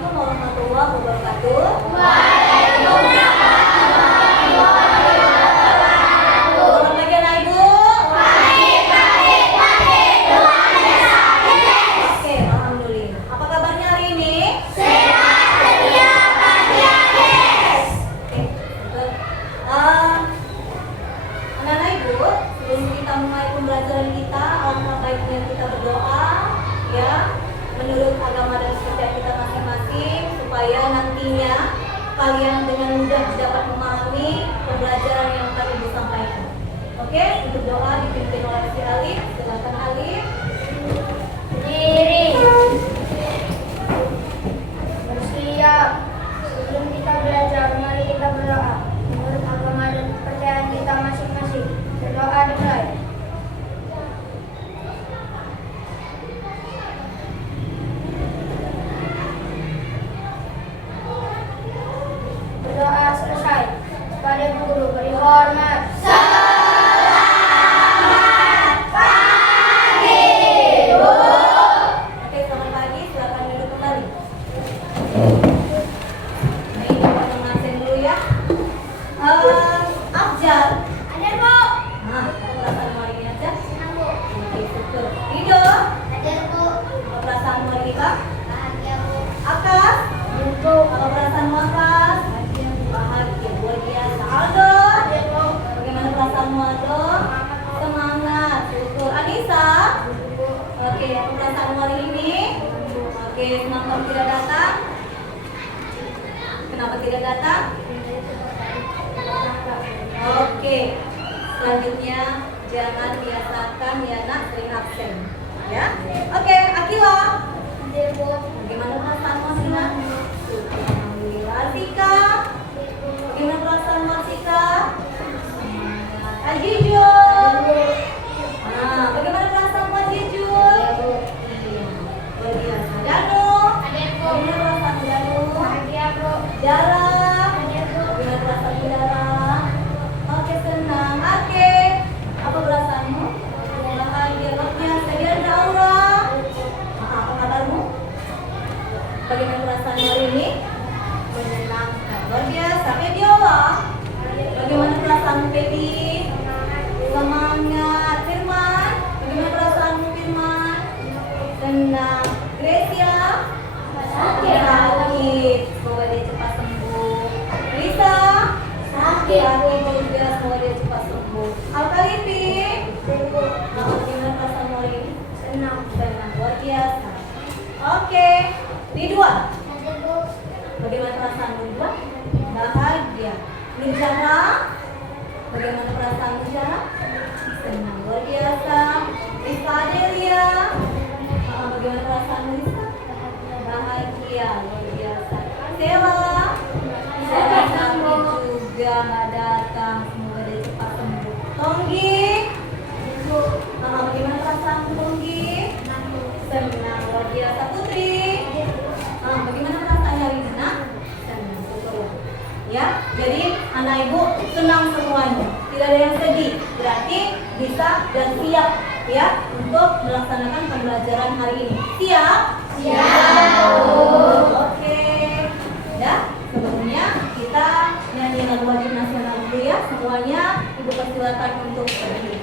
Assalamualaikum warahmatullahi wabarakatuh. Selamat pagi anak ibu. Oke, alhamdulillah. Apa kabarnya hari ini? Oke, betul. Anak-anak ibu, sebelum kita mulai pembelajaran kita, alangkah baiknya kita berdoa, ya, menurut agama dan kepercayaan kita masing-masing, supaya nantinya kalian dengan mudah dapat memahami pembelajaran yang akan ibu sampaikan. Oke, untuk doa dipimpin oleh si Alif. Silakan Alif. Berdiri. Bersiap. Sebelum kita belajar, mari kita berdoa. Menurut agama dan kepercayaan kita masing-masing. Berdoa dimulai. Berdoa selesai. Kepada guru beri hormat. Oke, selamat pagi. Silakan duduk kembali. Nah, ini kita mengasen dulu ya. Abjad. Ada bu. Nah, apa perasaan hari ini aja? Senang bu. Oke, syukur. Rido. Ada bu. Apa perasaan hari ini, Pak? Bahagia bu. Akas. Bu. Apa perasaan Akas? Bahagia, luar biasa. Aldo. Ada bu. Bagaimana perasaan Aldo? Semangat, syukur. Anissa. Oke, apa perasaan hari ini? Oke, senang kamu tidak datang? Kenapa tidak datang? Oke, selanjutnya jangan biasakan ya nak sering absen, ya. Oke, Akila. Ada bu. Bagaimana perasaanmu Asina? Alhamdulillah. Arsika. Bagaimana perasaanmu Arsika? Ajijul. Nah, bagaimana perasaanmu Ajijul? Iya, luar biasa. Danu. Ada bu. Bagaimana perasaanmu Danu? Bahagia bu. Dara. Ada bu. Bagaimana perasaanmu Dara? Oke, senang. Oke. Apa perasaanmu? Bahagia, luar biasa. Diana Aura. Apa kabarmu? Bagaimana perasaan hari ini? Menyenangkan, luar biasa. Febiola, bagaimana perasaanmu Febi? Semangat. Firman, bagaimana perasaanmu Firman? Senang. Gracia, sakit. Semoga dia cepat sembuh. Lisa, sakit juga. Semoga dia cepat sembuh. Alkalipi, bagaimana perasaan hari ini? Senang. Senang, luar biasa. Oke, Ridwan, Ada bu. bagaimana perasaan Ridwan? Bahagia. Nurjana, bagaimana perasaan Nurjana? Senang, luar biasa. Rizka Adelia, bagaimana perasaan Rizka? Bahagia, luar biasa. Stella, Stella sakit juga nggak datang. Semoga dia cepat sembuh. Tonggi, bagaimana perasaan Tonggi? Senang, luar biasa. Putri, bagaimana perasaannya hari ini? Nak? Senang, syukurlah. Ya, jadi anak ibu senang semuanya, tidak ada yang sedih. Berarti bisa dan siap ya untuk melaksanakan pembelajaran hari ini. Siap? Siap. Oke. Ya, sebelumnya kita nyanyi lagu wajib nasional dulu ya. Semuanya ibu persilakan untuk berdiri.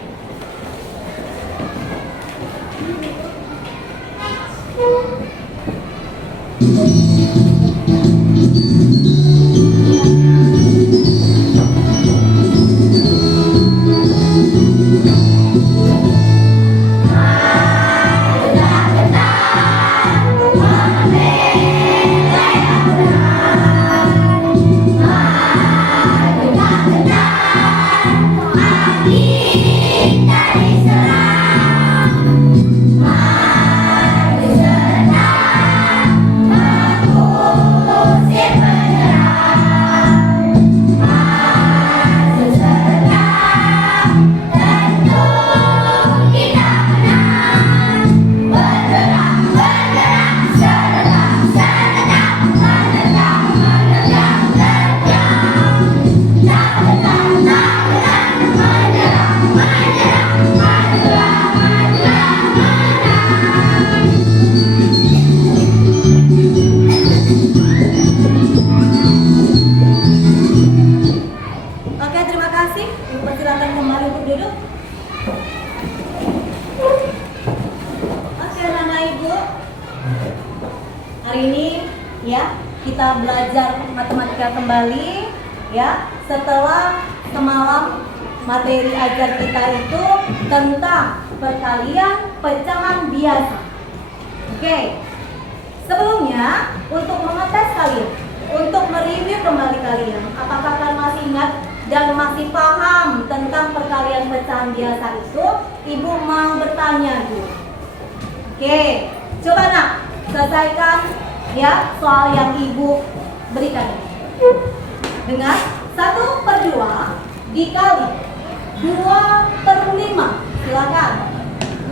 Maju serta Ibu? Hari ini ya kita belajar matematika kembali ya. Setelah semalam materi ajar kita itu tentang perkalian pecahan biasa. Oke. Sebelumnya untuk mengetes kalian, untuk mereview kembali kalian, apakah kalian masih ingat dan masih paham tentang perkalian pecahan biasa itu? Ibu mau bertanya dulu. Oke, coba nak selesaikan ya soal yang ibu berikan dengan 1/2 dikali 2/5. Silakan.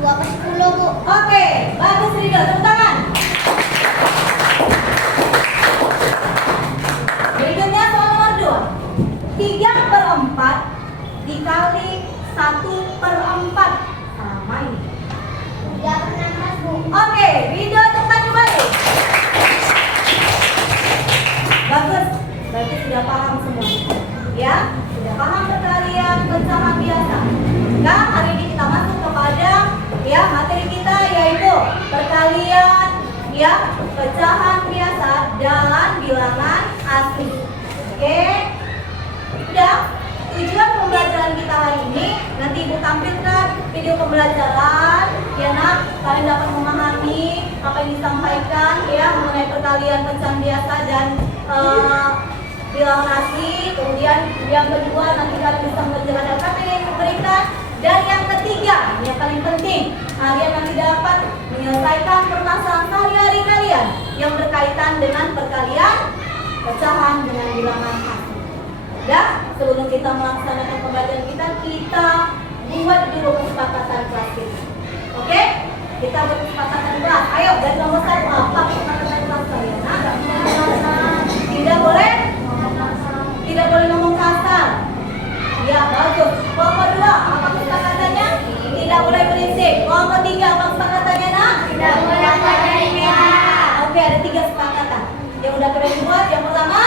2/10 Bu. Oke, bagus Rida, tepuk tangan. Berikutnya soal nomor 2. 3/4 dikali 1/4. Sama ini. 3/16 Bu. Oke, Rida tekan kembali. Bagus, berarti sudah paham semua. Ya, sudah paham perkalian pecahan biasa. Nah, hari ini kita masuk kepada ya materi kita yaitu perkalian ya pecahan biasa dengan bilangan asli. Oke, udah. Tujuan pembelajaran kita hari ini nanti ibu tampilkan video pembelajaran ya nak, kalian dapat memahami apa yang disampaikan ya mengenai perkalian pecahan biasa dan bilangan asli. Kemudian yang kedua nanti kalian bisa mengerjakan LKP yang diberikan. Dan yang ketiga, yang paling penting, kalian nanti dapat menyelesaikan permasalahan sehari-hari kalian yang berkaitan dengan perkalian pecahan dengan bilangan asli. Ya, sebelum kita melaksanakan pembelajaran kita buat dulu kesepakatan kelas kita. Oke? Kita berkesepakatan kelas. Ayo, dari nomor 1 apa kesepakatan kelas kalian? Tidak boleh? Tidak boleh ngomong kasar. Ya, bagus. Nomor 2, apa kesepakatannya? Tidak boleh berisik. Nomor 3, apa kesepakatannya nak? Tidak boleh bercerita. Oke, ada 3 kesepakatan. Yang udah kalian buat, yang pertama,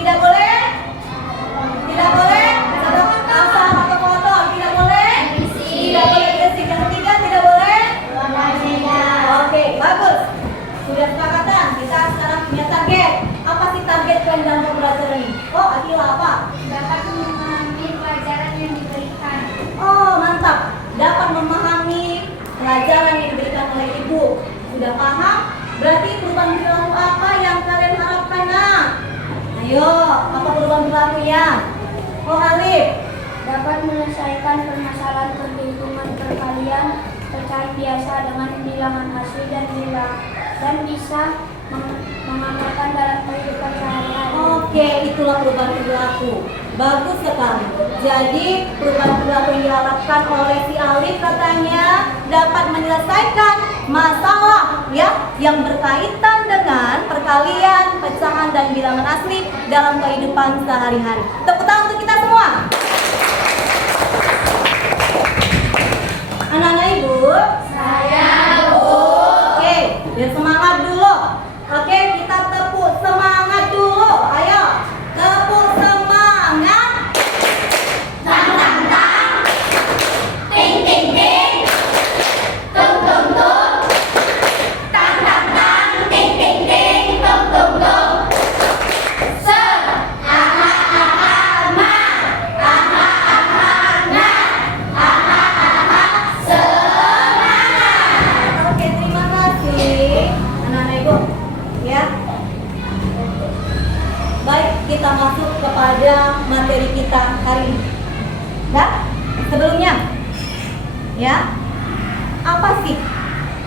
tidak boleh. Tidak boleh kasar atau kotor. Tidak boleh. Tidak boleh berisik. Yang ketiga, tidak boleh. Oke, bagus. Sudah kesepakatan. Kita sekarang punya target. Apa sih target kalian dalam pembelajaran ini? Oh, Akila apa? Dapat memahami pelajaran yang diberikan. Oh, mantap. Dapat memahami pelajaran yang diberikan oleh ibu. Sudah paham? Berarti perubahan perilaku apa yang kalian harapkan? Nah, ayo, apa perubahan perilakunya? Oh, Alif. Dapat menyelesaikan permasalahan perhitungan perkalian pecahan biasa dengan bilangan asli dan bisa mengamalkan dalam kehidupan sehari-hari. Oke, itulah perubahan perilaku. Bagus sekali. Jadi perubahan perilaku yang diharapkan oleh si Alif katanya dapat menyelesaikan masalah ya yang berkaitan dengan perkalian, pecahan dan bilangan asli dalam kehidupan sehari-hari. Tepuk tangan untuk kita semua. Anak-anak ibu, Saya oke, biar semangat dulu. Oke, kita tepuk semangat dulu. Ayo, tepuk semangat. Tang tang tang, ting ting ting, tung tung tung, tang tang tang, ting ting ting, tung tung tung. Se, aha aha ma, aha aha na, aha aha semangat. Oke, terima kasih anak-anak ibu. Ya. Baik, kita masuk kepada materi kita hari ini. Nah, sebelumnya ya, apa sih?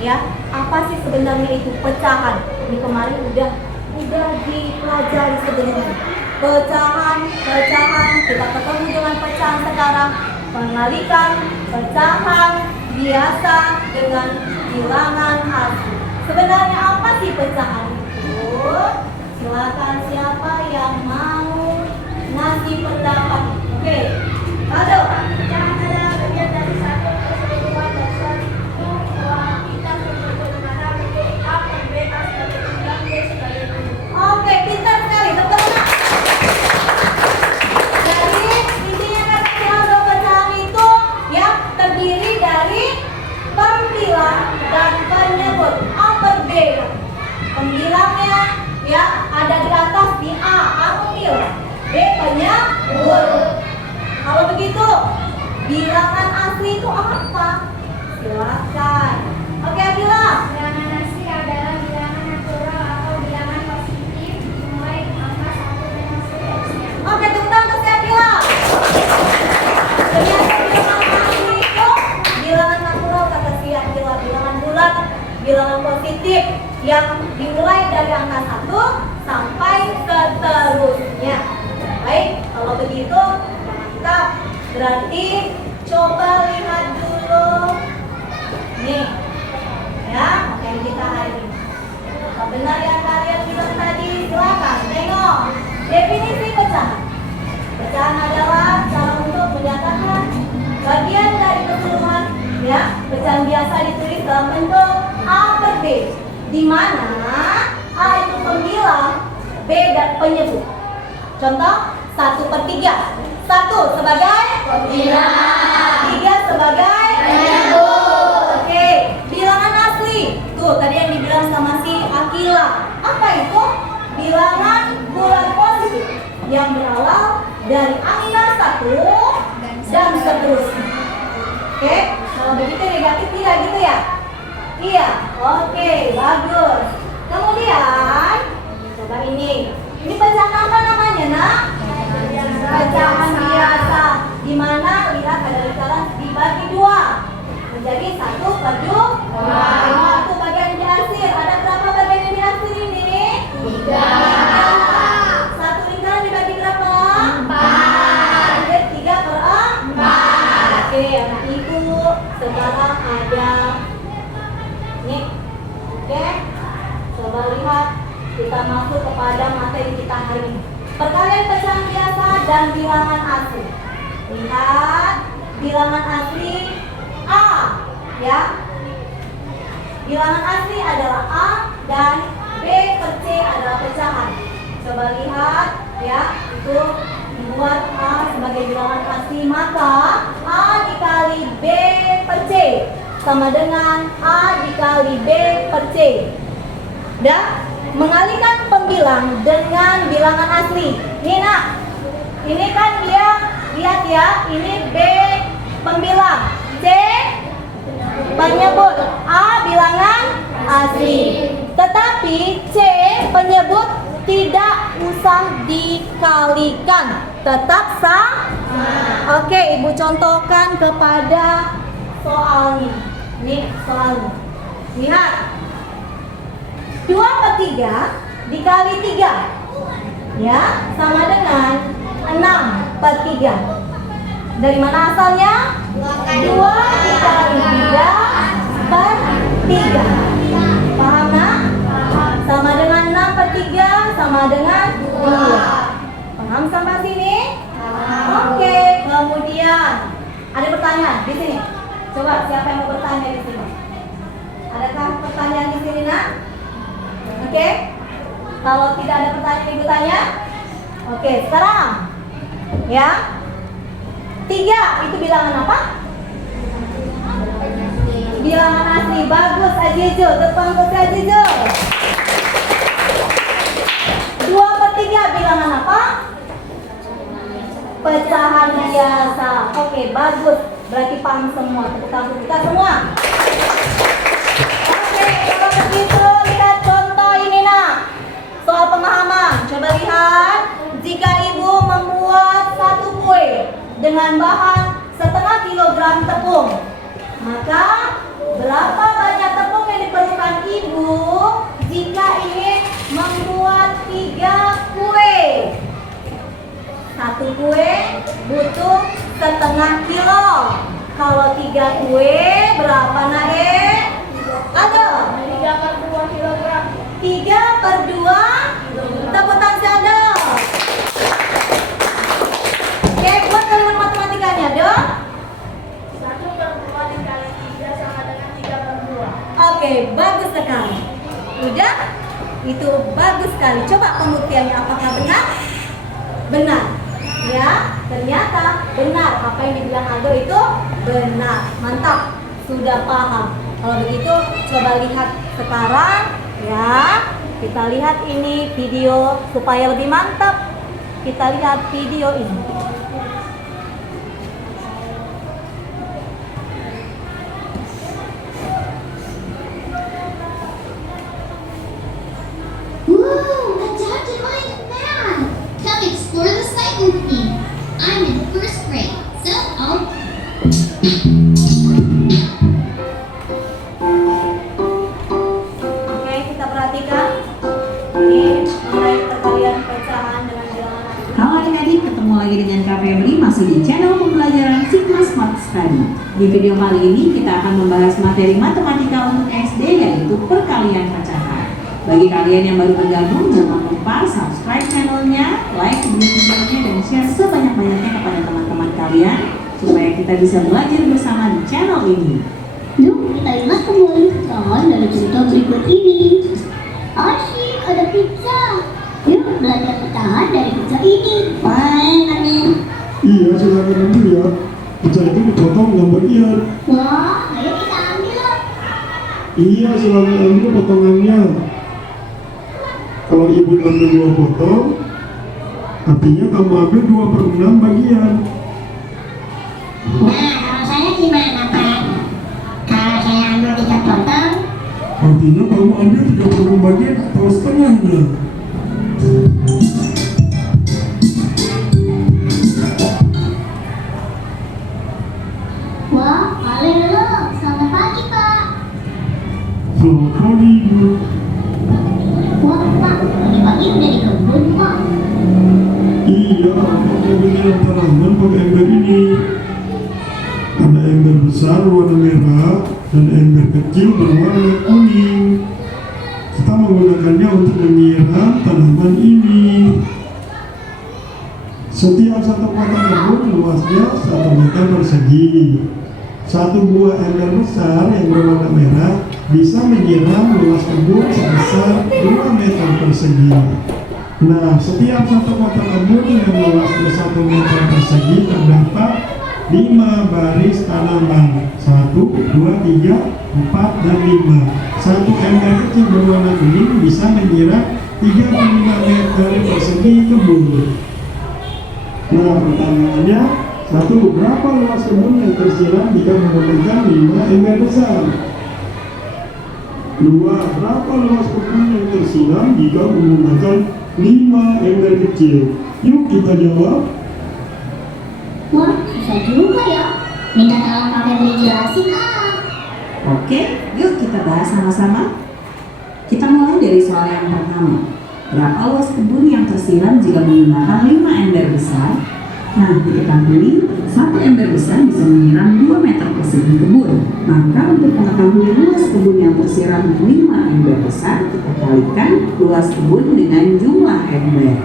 Ya, apa sih sebenarnya itu pecahan? Ini kemarin udah dipelajari sebelumnya. Pecahan, kita ketemu dengan pecahan sekarang. Pengalikan pecahan biasa dengan bilangan asli. Sebenarnya apa sih pecahan itu? Silakan siapa yang mau ngasih pendapat. Oke, ayo. Pecahan adalah bagian dari satu kesatuan dasar itu bahwa kita berbeda memiliki A per B, A sebagai tunggal, B sebagai guru. Oke, pintar sekali, betul nggak? Jadi intinya katanya dong pecahan itu ya terdiri dari pembilang dan penyebut. bilangan asli itu apa? Silakan. Oke, Akila. Bilangan asli adalah bilangan natural atau bilangan positif dimulai angka 1 dengan seterusnya. Oke, tepuk tangan untuk si Akila. Ternyata bilangan asli itu bilangan natural, kata si Akila, bilangan bulat, bilangan positif yang dimulai dari angka 1 sampai seterusnya. Baik, kalau begitu kita berarti coba lihat dulu nih ya yang kita hari ini. Apa benar yang kalian bilang tadi? Silakan tengok definisi pecahan. Pecahan adalah cara untuk menyatakan bagian dari keseluruhan ya. Pecahan biasa ditulis dalam bentuk A per B, di mana A itu pembilang, B dan penyebut. Contoh 1/3. 1 sebagai pembilang, 3 sebagai penyebut. Oke, bilangan asli. Tuh tadi yang dibilang sama si Akila. Apa itu? Bilangan bulat positif yang berawal dari angka 1 dan seterusnya. Oke, kalau begitu negatif tidak gitu ya? Iya. Oke, bagus. Kemudian coba ini. Ini pecahan apa namanya, Nak? Pecahan biasa, di mana lihat ada lingkaran dibagi 2 menjadi 1/2. Tengok tuh bagian dihasil. Ada berapa bagian yang dihasil ini? 3. Satu lingkaran dibagi berapa? 4. Jadi 3/4. Oke, anak ibu sekarang ada nih. Oke, coba lihat. Kita masuk kepada materi kita hari ini. Perkalian pecahan biasa dan bilangan asli. Lihat, bilangan asli A, ya. Bilangan asli adalah A dan B per C adalah pecahan. Coba lihat, ya, itu membuat A sebagai bilangan asli, maka A dikali B per C sama dengan A dikali B per C. Udah? Mengalihkan pembilang dengan bilangan asli. Nih, Nak, ini kan dia, lihat ya, ini B pembilang, C penyebut, A bilangan asli. Tetapi C penyebut tidak usah dikalikan, tetap sama. Oke, Ibu contohkan kepada soalnya. Nih soalnya. Lihat. 2/3 dikali 3 ya sama dengan 6/3. Dari mana asalnya? 2 dikali 3/3. Paham, Nak? Sama dengan 6/3 sama dengan 2. Paham sampai sini? Oke, kemudian ada pertanyaan di sini. Coba siapa yang mau bertanya di sini? Adakah pertanyaan di sini, Nak? Oke, kalau tidak ada pertanyaan Ibu tanya. Oke, sekarang ya 3 itu bilangan apa? Bilangan asli. Bagus, Azizo. Tepuk untuk Azizo. 2/3 bilangan apa? Pecahan biasa. Oke, bagus. Berarti paham semua. Tepuk tangan untuk kita semua. Oke, kalau begitu lihat contoh ini, Nak. Soal pemahaman. Coba lihat. Jika Ibu membuat satu kue dengan bahan setengah kilogram tepung, maka berapa banyak tepung yang diperlukan Ibu jika ingin membuat 3 kue? Satu kue butuh setengah kilo. Kalau 3 kue berapa, Nae? Ada 3/2 kilogram. 3/2. Tepuk tangan si ada. Oke, buat kalimat matematikanya dong. 1/2 dikali 3 sama dengan 3/2. Oke, bagus sekali. Udah? Itu bagus sekali. Coba pembuktiannya apakah benar? Benar. Ya, ternyata benar. Apa yang dibilang Aldo itu benar. Mantap. Sudah paham. Kalau begitu, coba lihat sekarang ya. Kita lihat ini video supaya lebih mantap. Kita lihat video ini. Upi. I'm in first grade, so I'll Oke, kita perhatikan. Ini mulai perkalian pecahan dengan bilangan asli. Halo adik-adik, ketemu lagi dengan Kak Febri masih di channel pembelajaran Sigma Smart Study. Di video kali ini kita akan membahas materi matematika untuk SD yaitu perkalian pecahan. Bagi kalian yang baru bergabung, jangan lupa subscribe channelnya, like videonya, dan share sebanyak-banyaknya kepada teman-teman kalian supaya kita bisa belajar bersama di channel ini. Yuk kita ingat kembali pecahan dari cerita berikut ini. Asyik, ada pizza. Yuk belajar pecahan dari pizza ini. Wah, enak nih. Iya, silakan dulu ya. Pizza itu dipotong 6 bagian. Wah, ayo kita ambil. Iya, silakan ambil potongannya. Kalau ibu ambil 2 potong, artinya kamu ambil 2/6 bagian. Nah, kalau saya gimana, Pak? Kalau saya ambil 3 potong, Artinya kamu ambil 30 bagian atau setengahnya. wah, paling lo. Selamat pagi, Pak. Selamat pagi, Ibu. Wah, Pak, pagi-pagi udah di kebun, Pak. Iya, aku mau bikin tanaman pakai ember ini. Ada ember besar warna merah dan ember kecil berwarna kuning. Kita menggunakannya untuk menyiram tanaman ini. Setiap satu potong kebun luasnya 1 meter persegi. Satu buah ember besar yang berwarna merah bisa menyiram luas kebun sebesar 2 meter persegi. Nah, setiap satu potong kebun yang luasnya 1 meter persegi terdapat 5 baris tanaman. 1, 2, 3, 4, dan 5. Satu ember kecil berwarna kuning bisa menyiram 35 meter persegi kebun. Nah, pertanyaannya, 1. Berapa luas kebun yang tersiram jika menggunakan 5 ember besar? 2. Berapa luas kebun yang tersiram jika menggunakan 5 ember kecil? Yuk kita jawab. Wah, susah juga ya. Minta tolong Pak Febri jelasin, ah. Oke, yuk kita bahas sama-sama. Kita mulai dari soal yang pertama. Berapa luas kebun yang tersiram jika menggunakan 5 ember besar? Nah, diketahui 1 ember besar bisa menyiram 2 meter persegi kebun. Maka untuk mengetahui luas kebun yang tersiram 5 ember besar, kita kalikan luas kebun dengan jumlah ember.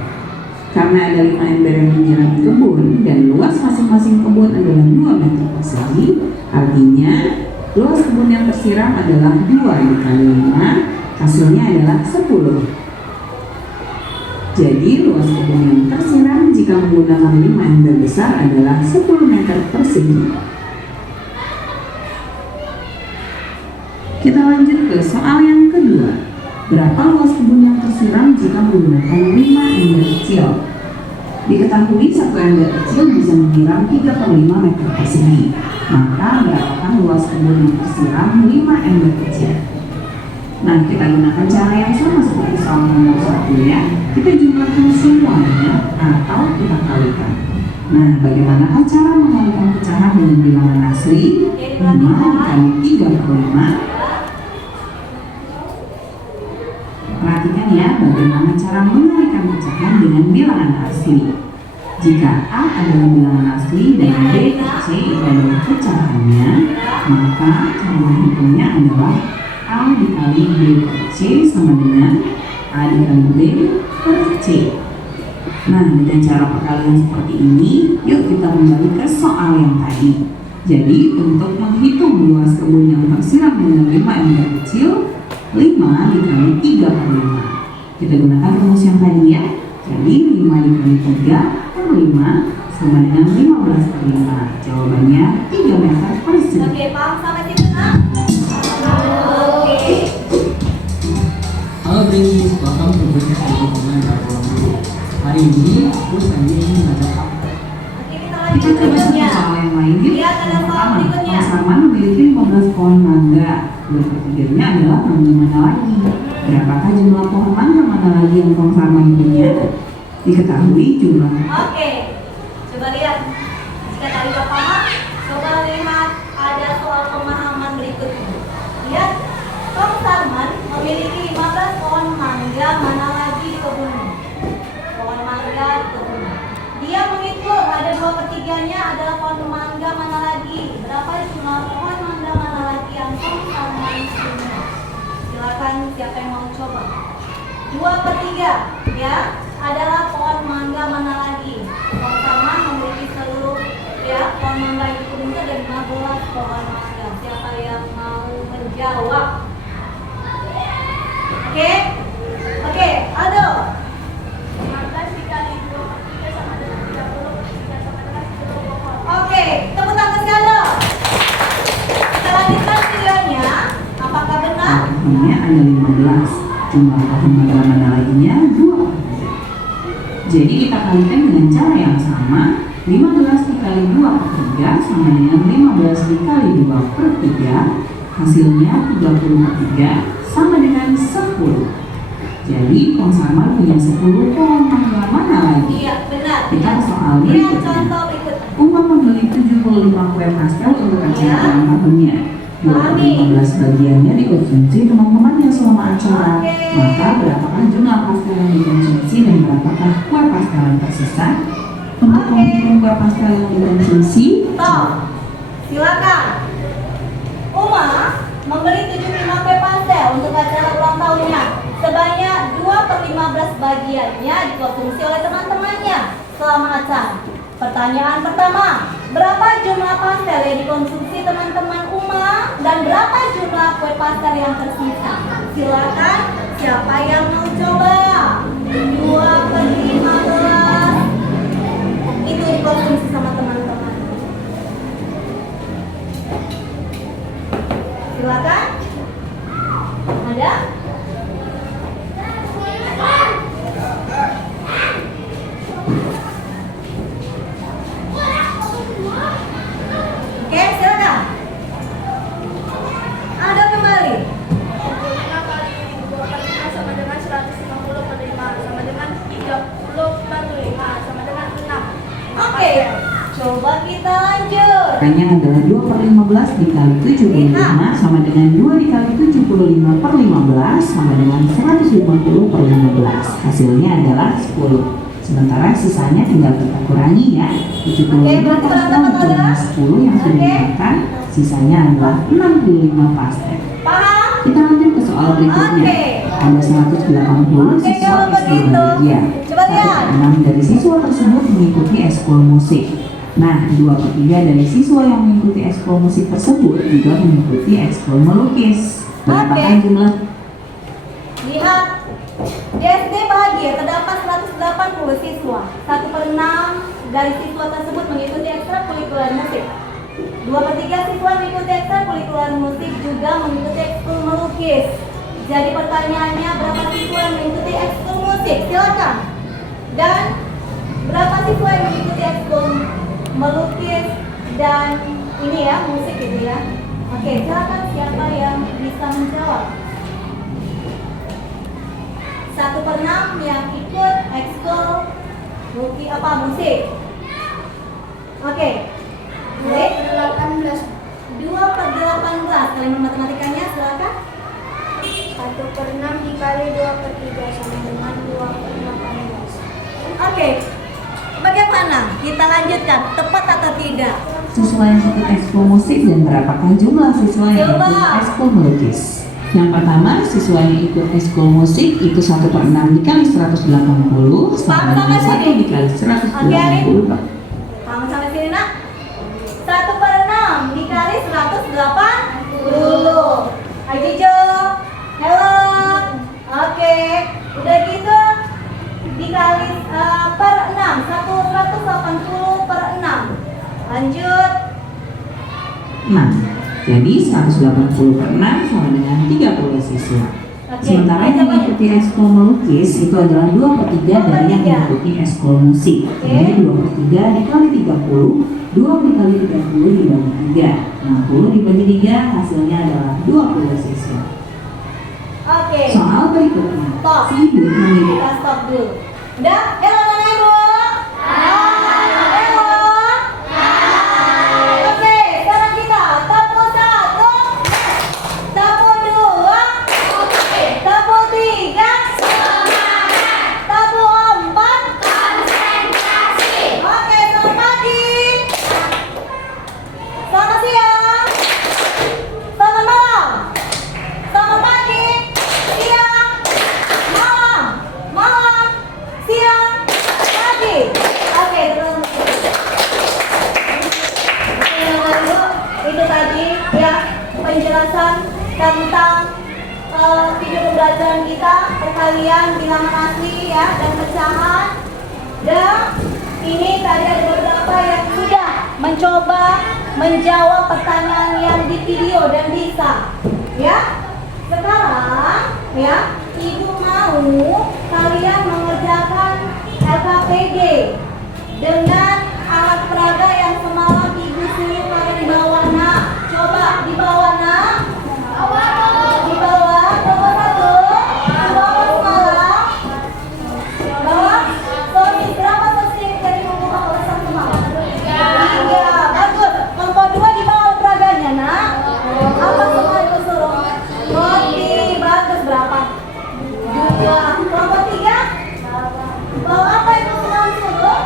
Karena ada 5 ember yang menyirami kebun dan luas masing-masing kebun adalah 2 meter persegi, artinya luas kebun yang tersiram adalah 2 dikali 5, hasilnya adalah 10. Jadi luas kebun yang tersiram jika menggunakan 5 ember besar adalah 10 meter persegi. Kita lanjut ke soal yang kedua. Berapa luas kebun yang tersiram jika menggunakan 5 ember kecil? Diketahui 1 ember kecil bisa menyiram 3/5 meter persegi. Maka berapakah luas kebun yang tersiram 5 ember kecil? Nah, kita gunakan cara yang sama seperti soal nomor 1 ya. Kita jumlahkan semuanya atau kita kalikan. Nah, bagaimanakah cara mengalikan pecahan dengan bilangan asli? 5 dikali 3/5. Perhatikan ya bagaimana cara mengalikan pecahan dengan bilangan asli. Jika A adalah bilangan asli dan B ke C itu adalah pecahannya, maka cara menghitungnya adalah A dikali B per C sama dengan A dikali B per C. Nah, dengan cara perkalian seperti ini, yuk kita kembali ke soal yang tadi. Jadi, untuk menghitung luas kebun yang tersiram dengan 5 ember kecil, 5 dikali 3/5. Kita gunakan rumus yang tadi ya. Jadi 5 dikali 3 per 5 sama dengan 15/5. Jawabannya 3 meter persegi. Oke, paham sampai situ nak? Oke. Halo Bringy, welcome to Bringy Educational Program. Hari ini aku ingin mengajak Oke, kita Kita lanjut coba satu berikutnya. soal yang lain yuk. Lihat ada soal berikutnya. Kang Sarman memiliki 15 pohon mangga. Berikutnya adalah mangga mana lagi? Berapakah jumlah pohon mangga mana lagi yang Kang Sarman punya? Diketahui jumlah Oke, Coba lihat. Jika tadi udah paham, coba lihat ada soal pemahaman berikutnya. Lihat, Kong Sarman memiliki 15 pohon mangga, mana lagi di kebunnya? Pohon mangga di kebunnya. Dia menghitung ada 2/3-nya adalah pohon mangga, mana lagi? Berapa jumlah pohon mangga mana lagi yang Kong Sarman punya? Silakan siapa yang mau coba. 2/3 ya adalah pohon mangga, mana lagi? Kong Sarman memiliki seluruh ya pohon mangga di kebunnya ada 15 pohon mangga. Siapa yang mau menjawab? Oke, Aldo. 15 dikali 2/3 sama dengan 30, 3 sama dengan 10 pohon. Oke, tepuk tangan si Aldo. Kita lanjutkan videonya. Apakah benar? Pohonnya ada 15. Jumlah pohon mangga mana laginya 2. Jadi kita kalikan dengan cara yang sama. 15 dikali 2/3 sama dengan 15 dikali 2/3. Hasilnya 30/3 sama dengan 10. Jadi Kong Sarman punya 10 pohon mangga, mana lagi? Iya, benar. Kita ke soal Lihat berikutnya. contoh berikutnya. Uma membeli 75 kue pastel untuk acara Ya. ulang tahunnya. 2/15 bagiannya dikonsumsi teman-temannya selama acara. Oke. Maka berapakah jumlah pastel yang dikonsumsi dan berapakah kue pastel yang tersisa? Untuk Oke. menghitung kue pastel yang dikonsumsi, Stop. Silakan. Uma membeli 75 kue pastel untuk acara ulang tahunnya. Sebanyak 2/15 bagiannya dikonsumsi oleh teman-temannya selama acara. Pertanyaan pertama, berapa jumlah pastel yang dikonsumsi teman-teman Uma dan berapa jumlah kue pastel yang tersisa? Silakan, siapa yang mau coba? 2/15 itu dikonsumsi sama teman-teman. Silakan. Ada? Oke, silakan. Ada kembali. 75 kali 2/5 sama dengan 150/5 sama dengan 30/5 sama dengan 6. Oke, coba kita lanjut. Makanya adalah 2/15 dikali 75 sama dengan 2 dikali 75/15 sama dengan 150/15. Hasilnya adalah 10. Sementara sisanya tinggal kita kurangi ya. 75 berarti pastel teman-teman dengan ada? 10 yang sudah Oke. dimakan, sisanya adalah 65 pastel. Paham? Kita lanjut ke soal berikutnya. Oke. Ada 180 Oke, siswa kalau SD begitu, Muhammadiyah. coba lihat. 1/6 dari siswa tersebut mengikuti ekskul musik. Nah, 2/3 dari siswa yang mengikuti ekskul musik tersebut juga mengikuti ekskul melukis. Berapakah Oke. jumlah? Lihat, di SD Bahagia terdapat 180 siswa. 1/6 dari siswa tersebut mengikuti ekstrakurikuler musik. 2/3 siswa mengikuti ekstrakurikuler musik juga mengikuti ekskul melukis. Jadi pertanyaannya, berapa siswa yang mengikuti ekskul musik? Silakan. Dan berapa siswa yang mengikuti ekskul melukis dan ini ya, musik gitu ya. Oke, silakan siapa yang bisa menjawab. 1/6 yang ikut ekskul musik. Oke. Baik. 18. 2/18. Kalimat matematikanya silakan. 1/6 dikali 2/3 sama dengan 2/18. Oke. Bagaimana? Kita lanjutkan. Tepat atau tidak? Siswa yang ikut ekskul musik dan berapakah jumlah siswa yang Coba. ikut ekskul melukis? Yang pertama, siswa yang ikut ekskul musik itu 1/6 dikali 180 sama dengan 1 dikali 180. Kamu sampai sini nak? 1/6 dikali 180. Ayo Jo. Halo. Oke. Udah gitu dikali per 6. 180/6. Lanjut. 6. Jadi 180/6 sama dengan 30 siswa. Oke. Sementara yang mengikuti ekskul melukis itu adalah 2/3 dari yang 2/3. mengikuti ekskul musik. Oke. Jadi 2/3 dikali 30, 2 dikali 30 dibagi 3. 60 dibagi 3 hasilnya adalah 20 siswa. Oke. Soal berikutnya, Stop. si ibu memiliki Kita stop dulu. Udah? Halo Nona Ibu. Halo. pembelajaran kita, perkalian, bilangan asli ya, dan pecahan. Dan ini tadi ada beberapa yang sudah mencoba menjawab pertanyaan yang di video dan bisa. Ya, sekarang ya, ibu mau kalian mengerjakan LKPD dengan alat peraga yang semalam ibu suruh kalian bawa. Nah, coba dibawa nak. Di bawah, nomor 1. Bawa semalam. Bawa. Sorry, berapa sesi dari membuka urusan semalam? 3. Bagus. Kelompok 2 di bawah peraganya nak. Apa semua itu suruh? Roti. Bagus, berapa? 2. Kelompok 3. Bawa apa itu semalam suruh?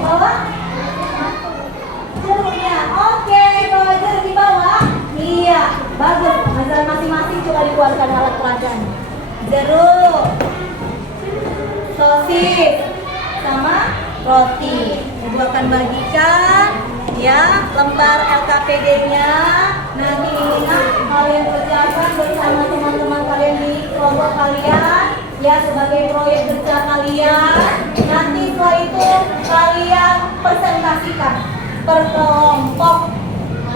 Bawa jeruknya. Oke, bawa jeruk di bawah. Iya, bagus. Masalah masing-masing coba dikeluarkan alat peraganya. Jeruk, sosis, sama roti. Ibu akan bagikan ya lembar LKPD-nya. Nanti ingat kalian kerjakan bersama teman-teman kalian di kelompok kalian ya, sebagai proyek kerja kalian. Nanti setelah itu kalian presentasikan per kelompok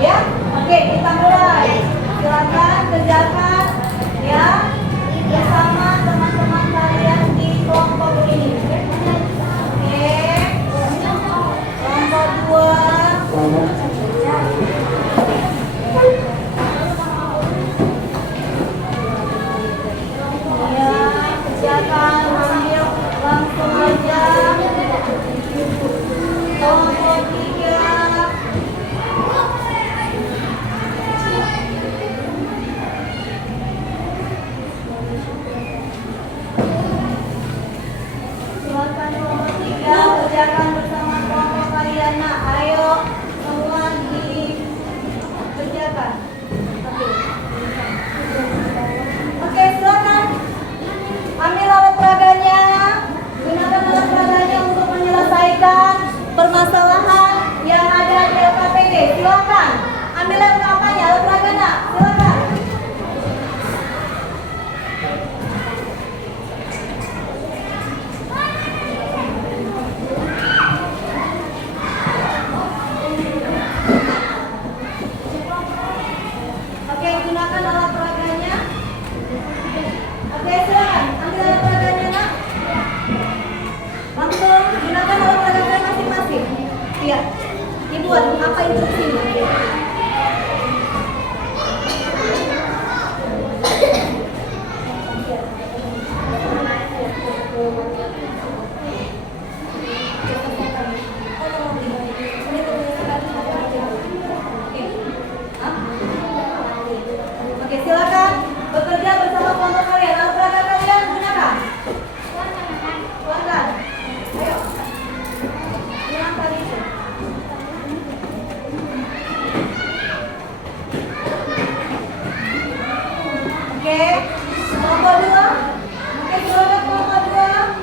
ya. Oke, kita mulai. Silakan kerjakan ya bersama teman-teman kalian di kelompok ini. Oke, kelompok 2. Ya, kerjakan, ambil langsung aja. Kelompok 3. Silakan kelompok 3 kerjakan bersama kelompok kalian. Nah, ayo semua dikerjakan. Oke, silakan ambil alat peraganya. Gunakan alat peraganya untuk menyelesaikan permasalahan yang ada di LKPD. Silakan ambil apanya, alat peraganya. Silakan. Oke, gunakan alat peraganya. Oke, silakan ambil alat peraganya nak. Langsung gunakan alat peraganya masing-masing. Iya, dibuat apa instruksinya? Oke, silakan bekerja bersama kelompok kalian. Alat peraga kalian gunakan. Keluarkan. Ayo. Gunakan itu. Oke, kelompok 2. Oke, silakan kelompok 2.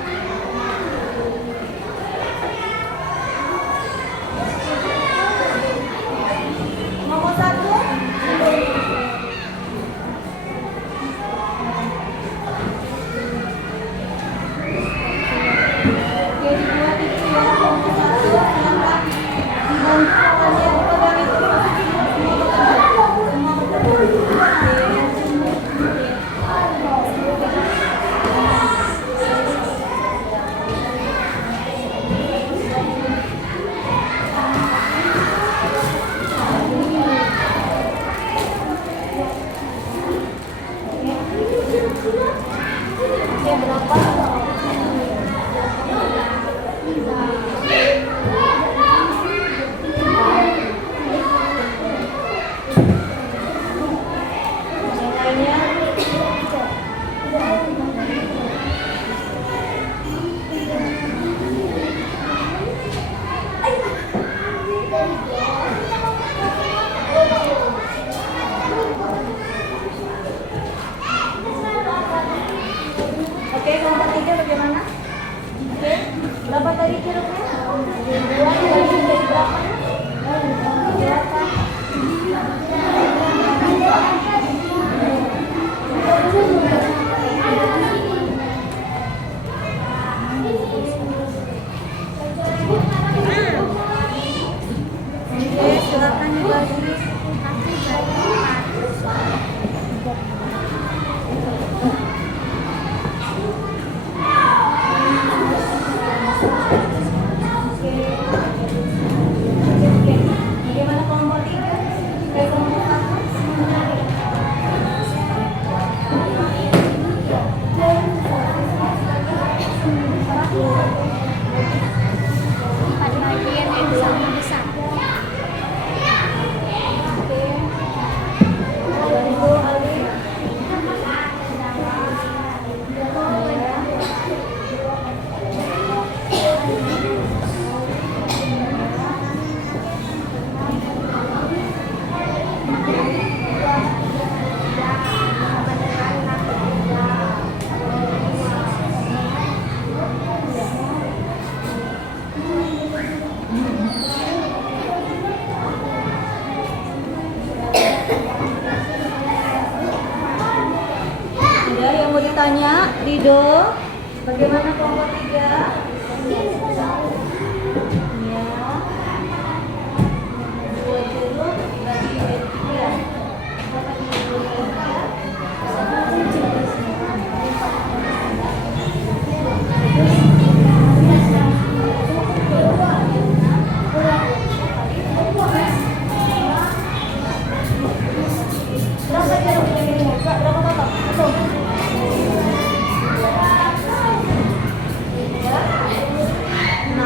Nomor 1. Oke, dibuat itu ya, kelompok 1. Silakan dibantu kalian dipegang itu dimasukin semua bekerja. Semua bekerja. Oke, kelompok 3 bagaimana? Oke, berapa tadi jeruknya? 2, dari berapa? Silakan. bertanya, Rido, bagaimana kelompok 3? Ya. 2 jeruk bagi 3. Berapa jeruk ya? Berapa jeruk ini? Berapa potong? Hitung. Ya. 6.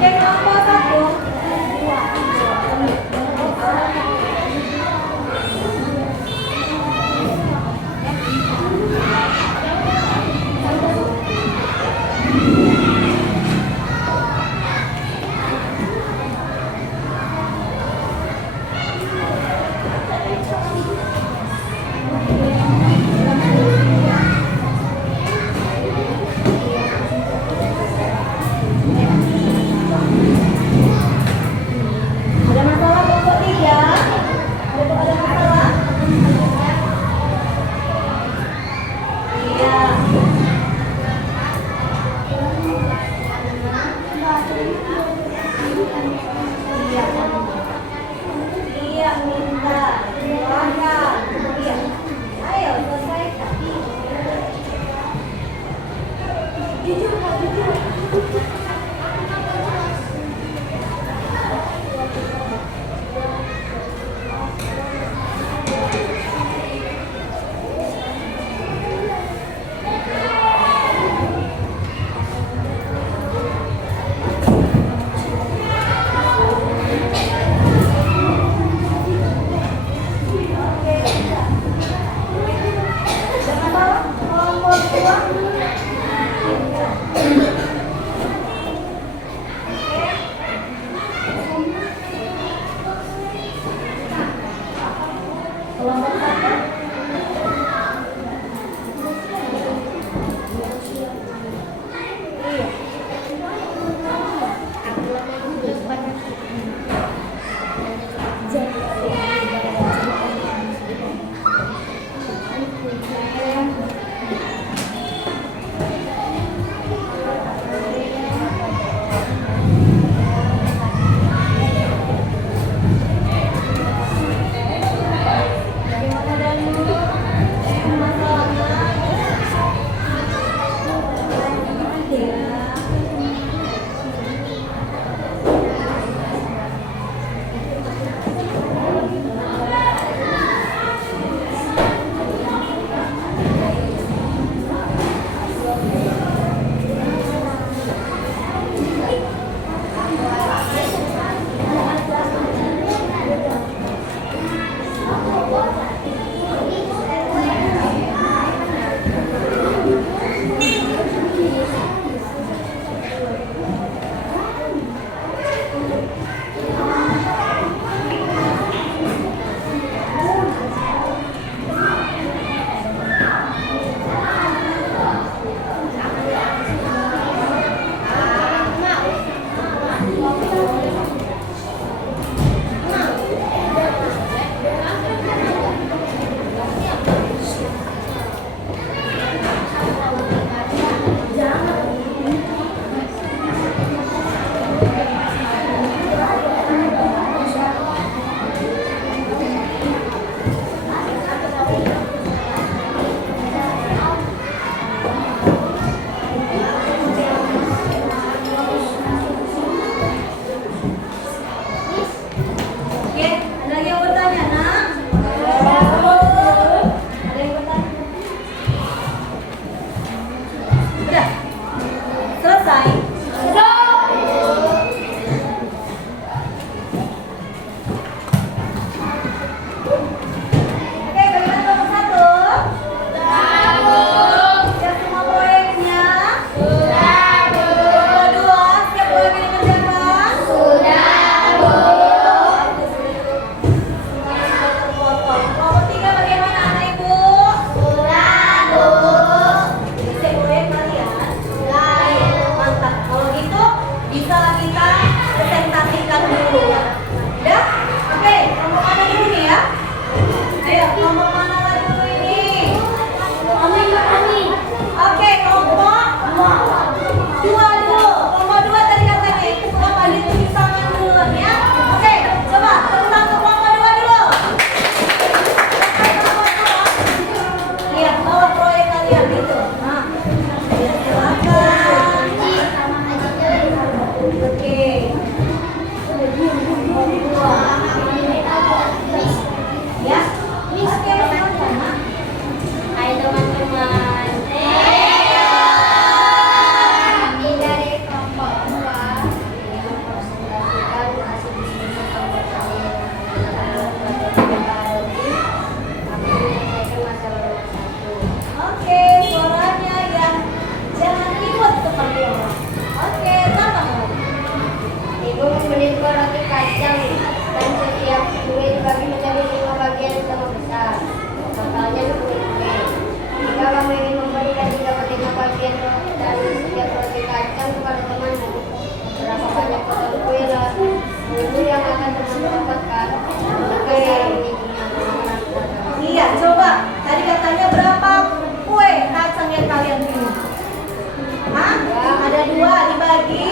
Ya, balik sama potongan jeruk ya. Bagaimana Oke, ada yang bertanya, nak? Ada yang bertanya? Udah? Selesai? Oke, bagaimana nomor 1? Siap semua proyeknya? Nomor 2, siap proyeknya dikerjakan? Nomor 3 bagaimana anak ibu? Jadi siap proyek kalian? Mantap. Kalau gitu bisa kita presentasikan dulu. Udah? Oke, kelompok mana dulu nih ya? Ayo, kelompok mana lagi dulu ini? Oke, kelompok 2 dulu. Kelompok 2 tadi katanya ikut apa ditunjuk tangan dulu ya. Oke, coba tentang kelompok 2 dulu. Lihat bawa proyek kalian gitu. Nah, ya, silakan. Oke. Ya. Oke, sama-sama. Hai teman-teman. Kami dari kelompok 2 ingin mempresentasikan hasil diskusi kelompok kami dalam kami menyelesaikan masalah nomor 1. Oke, suaranya yang jangan ribut seperti orang. Oke, sama. Ibu membeli roti kacang dan setiap kue dibagi menjadi 5 bagian yang sama besar. Totalnya 20 kue. Jika kamu ingin memberi dan dapat 5 bagian dari setiap roti kacang kepada temanmu, berapa banyak total kue lah itu yang akan teman dapatkan? Jika saya menghitungnya, Iya, coba. Tadi katanya berapa kue kacang yang kalian pilih? Hah? Ada 2 dibagi.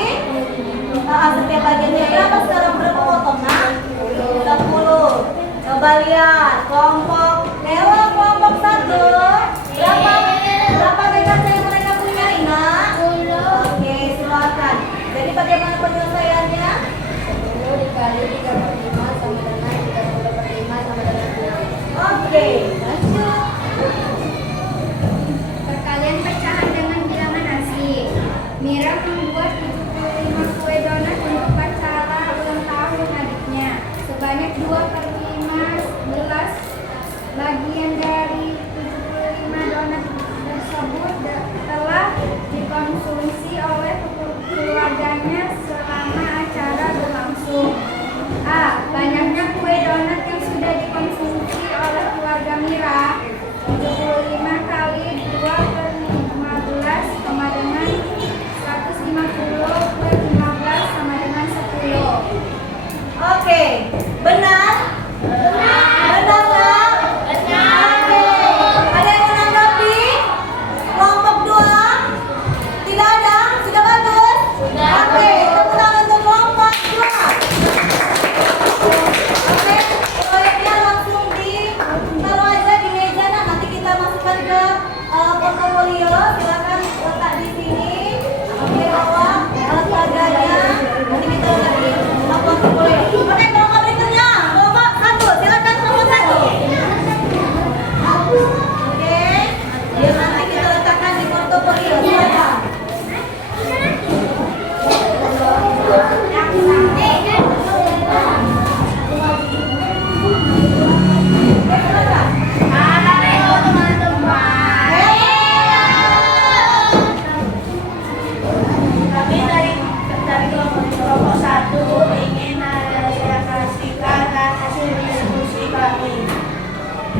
Setiap bagiannya berapa sekarang? Berapa potong? Nah, 10. Coba lihat kelompok Nela, kelompok 1 berapa kue kacang yang mereka punya, Ina? Oke, silakan. Jadi bagaimana penyelesaiannya? 10 dikali 3/5 sama dengan 30/5 sama dengan 6. Oke, lanjut. Perkalian pecahan dengan bilangan asli. Mira membuat 75 kue donat untuk acara ulang tahun adiknya. Sebanyak 2/15 bagian dari 75 donat tersebut telah dikonsumsi oleh keluarganya selama acara berlangsung. A.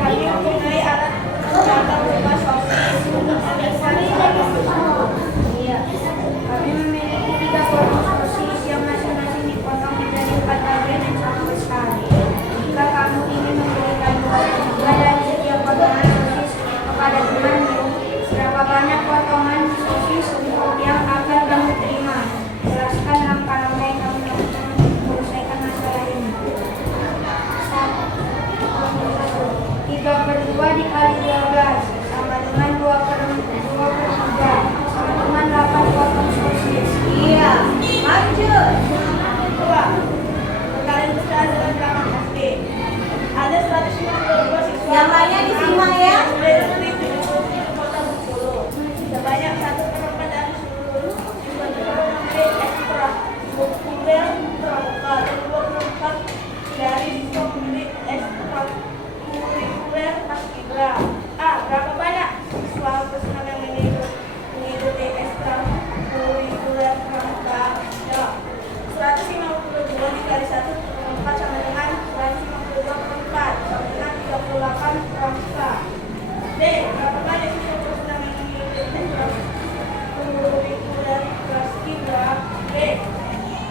Kami mempunyai alat dagang berupa sosis untuk memisahkan Iya. Kami memiliki 3 potong sosis yang masing-masing dipotong menjadi 4 bagian yang sama besar. Jika kamu ingin memberikan 2 dari setiap potongan sosis kepada temanmu, berapa banyak potongan sosis yang akan kamu terima? Jelaskan langkah-langkah yang kamu lakukan untuk menyelesaikan masalah ini. 3/2 dikali 12 sama dengan 2/3 sama dengan 8 potong sosis. Iya, lanjut. 2. Kalian besar dengan belakang SD. Ada 152 siswa. Yang lainnya disimak ya. Sebanyak 1/4 dari seluruh siswa mengambil ekstra kurikuler pramuka dan 24 dari siswa mengambil ekstra kurikuler paskibra. A. Berapa banyak siswa peserta yang mengikuti ekstra kurikuler pramuka? Jawab. 152 dikali 1/4 sama dengan 152/4 sama dengan 38 pramuka. B. Berapa banyak siswa peserta yang mengikuti ekstra kurikuler paskibra? B.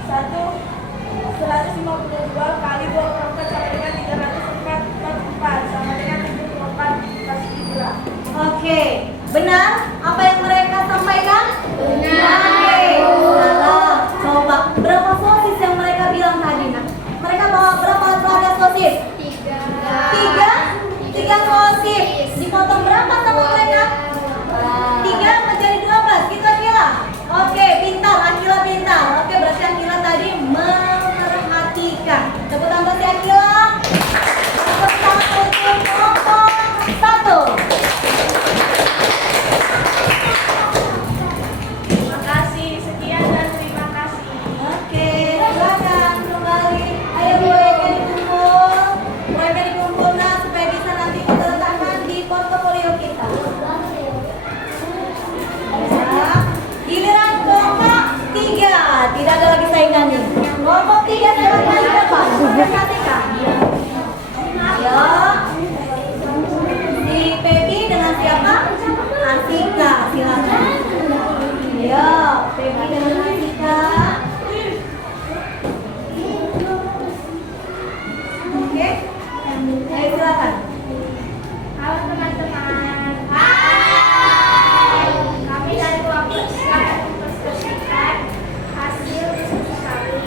152 kali 24 sama dengan 344 sama dengan 74 paskibra. Oke, benar apa yang mereka sampaikan? Benar. Oke, salah. Coba, berapa sosis yang mereka bilang tadi? Nah, mereka bawa berapa keluarga sosis? 3 sosis. Dipotong berapa sama mereka? 3 menjadi 12, gitu Akila? Oke, pintar, Akila pintar. Oke, berarti Akila tadi memperhatikan. Tepuk tangan buat si Akila. Tepuk tangan untuk kelompok 1. Terima kasih. Sekian dan terima kasih. Oke, silakan kembali. Ayo proyeknya dikumpul. Proyeknya dikumpul nah supaya bisa nanti kita letakkan di portofolio kita. Ya. Giliran kelompok 3. Tidak ada lagi saingannya. Kelompok 3 silakan siapa? Perhatikan. Ayo. Si Pepi dengan siapa? Asika, silakan. Ayo, Pepi dengan Asika. Oke, ayo silakan. Halo teman-teman. Hai. Kami dari kelompok 3 akan mempresentasikan hasil diskusi kami.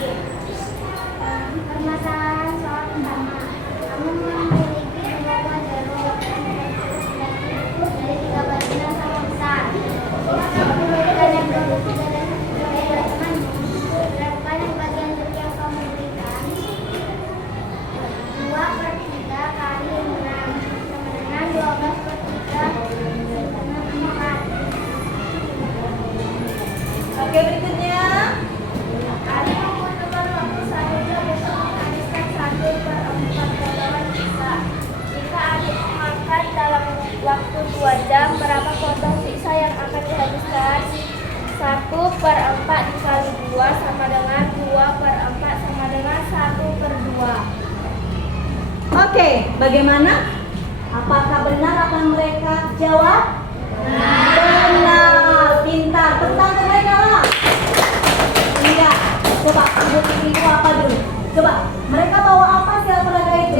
Permasalahan soal pertama. Kamu memiliki 2 pelajaran dari 3 bagian sama besar. Dan yang produksi dari teman-teman. Berapa yang bagian yang kamu berikan? 2/3 kali 6 sama dengan 12/3 4. Oke, berikutnya. Kami membutuhkan waktu 1 jam untuk menghabiskan 1/4 potongan sisa. Jika adik makan dalam waktu 2 jam, berapa potong sisa yang akan dihabiskan? 1/4 dikali 2 sama dengan 2/4 sama dengan 1/2. Oke, bagaimana? Apakah benar apa yang mereka jawab? Benar, pintar. Tentang mereka lah. Iya. Coba ibu itu apa dulu? Coba, mereka bawa apa sih olahraga itu?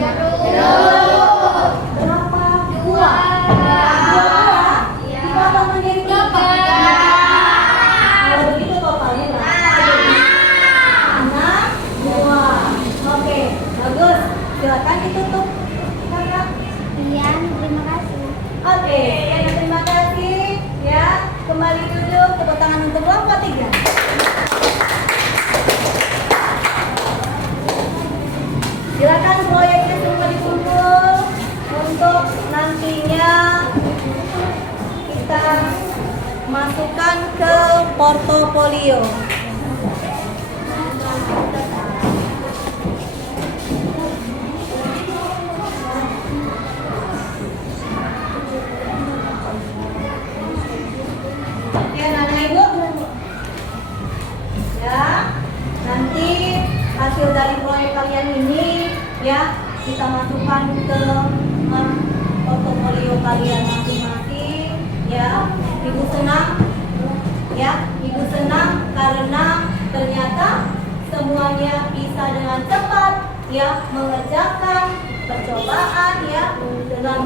Berapa? 2. Dipotong menjadi berapa? Kalau begitu totalnya berapa? 2. Oke, bagus. Silakan ditutup. Kakak. Iya, terima kasih. Oke, terima kasih. Ya, kembali duduk. Tepuk tangan untuk kelompok 3. Silakan proyeknya semua dikumpul untuk nantinya kita masukkan ke portofolio. Oke, Nana Ibu. Ya, nanti hasil dari proyek kalian ini ya kita masukkan ke ya mengerjakan percobaan ya dengan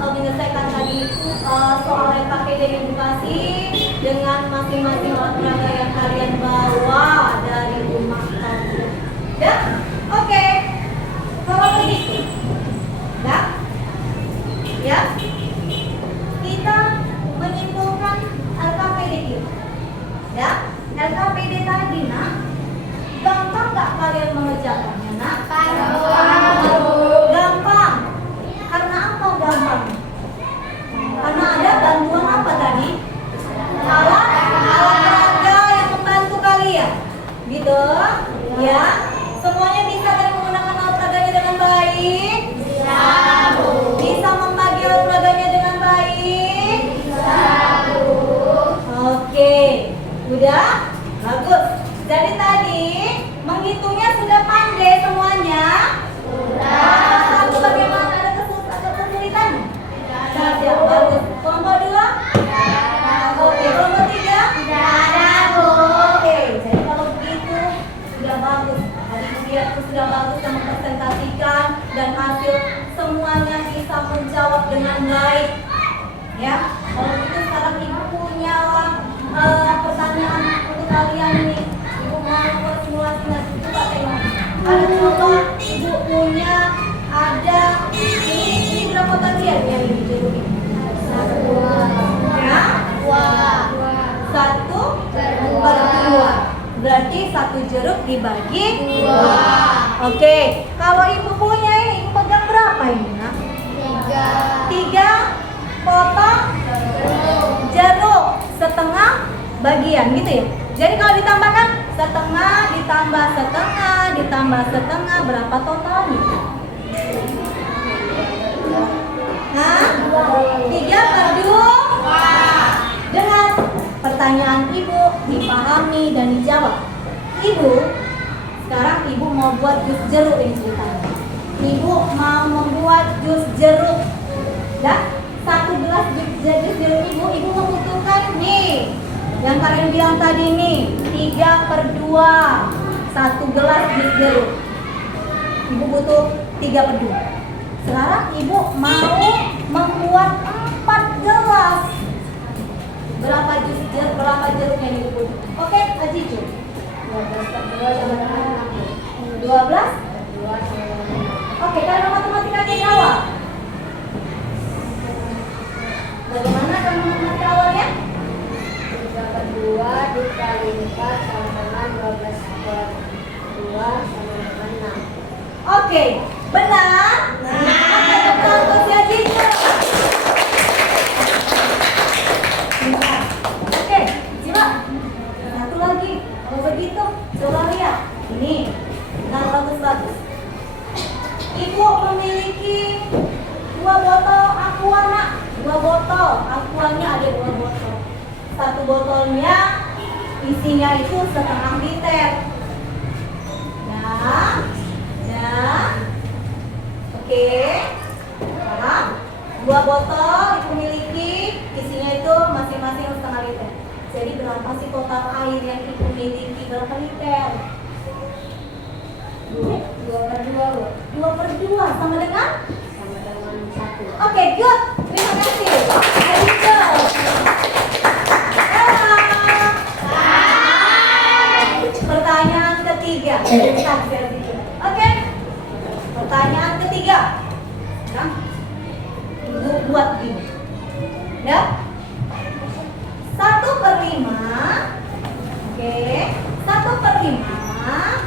menyelesaikan tadi soal RKPD edukasi dengan masing-masing olahraga yang kalian bawa dari rumah kalian. Ya, oke. Kalau begitu, ya, kita menyimpulkan LKPD kita. Ya, LKPD tadi, nak, gampang nggak kalian mengerjakannya, nak? Gampang. Karena apa gampang? Karena ada bantuan apa tadi? Alat peraga yang membantu kalian, gitu, ya. Semuanya bisa kan menggunakan alat peraganya dengan baik? Bisa, Bu. Bisa membagi alat peraganya dengan baik? Bisa, Bu. Oke, udah? Bagus. Jadi tadi menghitungnya sudah pandai semuanya? Sudah. Satu bagaimana ada kesulitan? Tidak. Bagus. Kelompok 2? Oke, kelompok 3? Tidak ada, Bu. Oke, jadi kalau begitu sudah bagus. Kemudian itu sudah bagus dan mempresentasikan dan hasil semuanya bisa menjawab dengan baik. Ya, kalau begitu sekarang Ibu punya pertanyaan untuk kalian nih. Ibu mau buat simulasi nanti coba tengok. Ada coba Ibu punya ada ini berapa bagian yang Ibu jeruk? Ya, 1/2. Berarti 1 jeruk dibagi 2. Oke, kalau Ibu punya ini, Ibu pegang berapa ini, nak? 3 potong jeruk setengah bagian, gitu ya. Jadi kalau ditambahkan setengah ditambah setengah ditambah setengah, berapa totalnya? Hah? 3/2. Dengan pertanyaan Ibu dipahami dan dijawab. Ibu, sekarang Ibu mau buat jus jeruk ini ceritanya. Ibu mau membuat jus jeruk. Dan 1 gelas jus jeruk Ibu membutuhkan nih, yang kalian bilang tadi nih, 3/2. 1 gelas jus jeruk Ibu butuh 3/2. Sekarang Ibu mau membuat 4 gelas. Berapa jeruk yang Ibu butuh? Oke, Haji Ju. 12? Oke, kalau matematikanya jawab. Bagaimana kalau matematika awalnya? 3/2 dikali 4 sama dengan 12/2 sama dengan 6. Oke, benar? Oke, betul untuk si Haji Ju. Oke, coba satu lagi. Kalau begitu, coba lihat. Ini, nah bagus-bagus. Ibu memiliki 2 botol aqua, nak. 2 botol aquanya ada 2 botol. 1 botolnya isinya itu setengah liter. Ya. Oke. Paham? 2 botol Ibu miliki, isinya itu masing-masing setengah liter. Jadi berapa sih total air yang Ibu miliki? Berapa liter? 2/2. 2/2 sama dengan? Sama dengan 1. Oke, good. Terima kasih. Very good. Pertanyaan ketiga. Oke. Pertanyaan ketiga. Nah, Ibu buat gini. Ya. 1/5. Oke. 1/5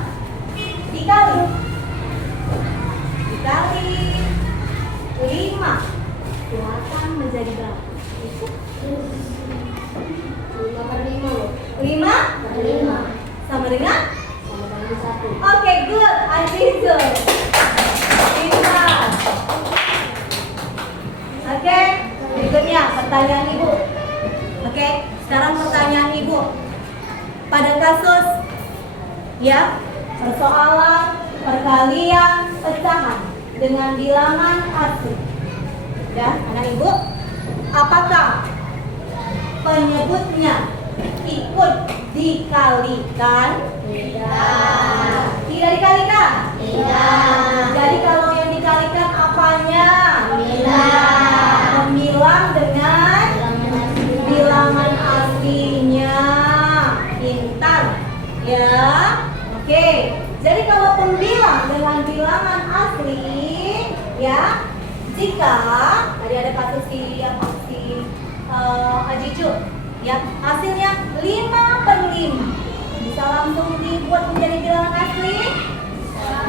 dikali 5 itu akan menjadi berapa? 5/5. 5 sama dengan? Sama dengan 1. Oke, good. Azizu. Pintar. Oke, berikutnya pertanyaan Ibu. Oke, sekarang pertanyaan Ibu. Pada kasus ya, persoalan perkalian pecahan dengan bilangan asli. Ya, anak Ibu, apakah penyebutnya ikut dikalikan? Tidak. Tidak dikalikan? Tidak. Jadi kalau yang dikalikan apanya? Bilang. Pembilang dengan bilangan aslinya. Pintar. Ya. Oke. Jadi kalau pembilang dengan bilangan asli, ya, jika tadi ada kasus si Ajicu, ya, hasilnya 5/5, bisa langsung dibuat menjadi bilangan asli?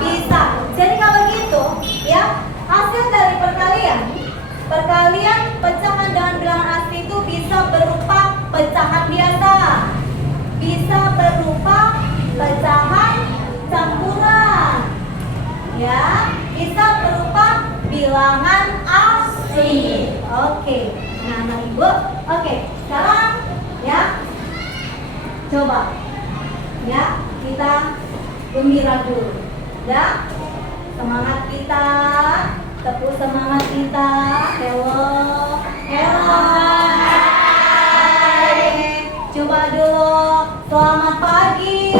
Bisa. Jadi kalau gitu, ya, hasil dari perkalian pecahan dengan bilangan asli itu bisa berupa pecahan biasa, bisa berupa pecahan campuran, ya, bisa berupa bilangan asli. Oke. Nah, anak ibu, oke. Sekarang, ya, coba, ya, kita gembira dulu, ya. Semangat kita, tepuk semangat kita. Hello, hello. Coba dulu. Selamat pagi.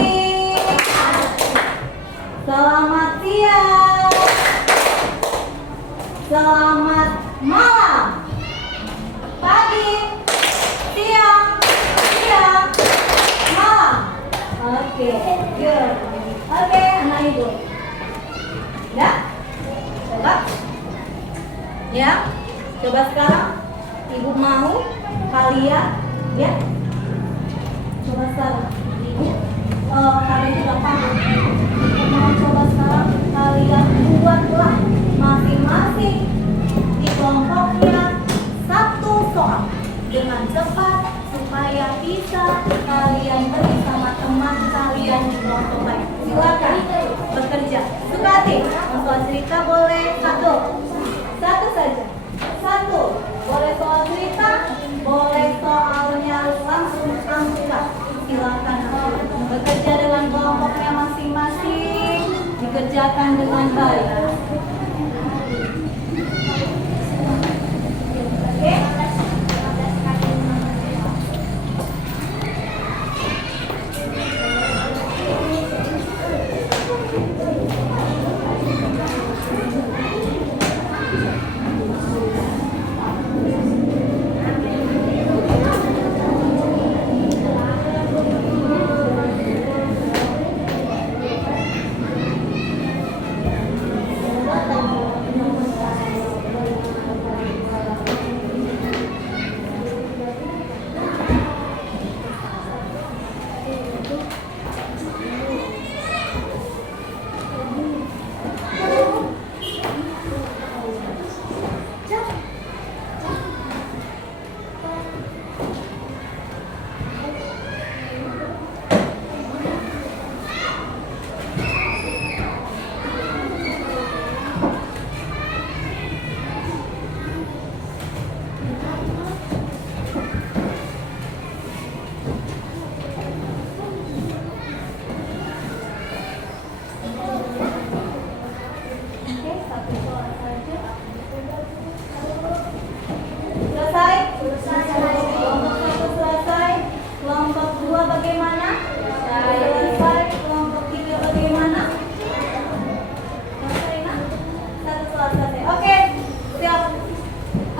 Selamat siang. Selamat malam. Pagi, siang, malam. Oke, good. Oke, anak ibu. Udah? Coba. Ya. Coba sekarang ibu mau kalian, ya. Coba sekarang ibu kalian sudah paham. Mau coba sekarang kalian buatlah masing-masing di kelompoknya satu soal dengan cepat supaya bisa kalian beri sama teman kalian di kelompok lain. Silakan bekerja. Sukati, soal cerita boleh satu saja. Satu, boleh soal cerita, boleh soalnya langsung angkat. Silakan bekerja dengan kelompoknya masing-masing, dikerjakan dengan baik. Oke?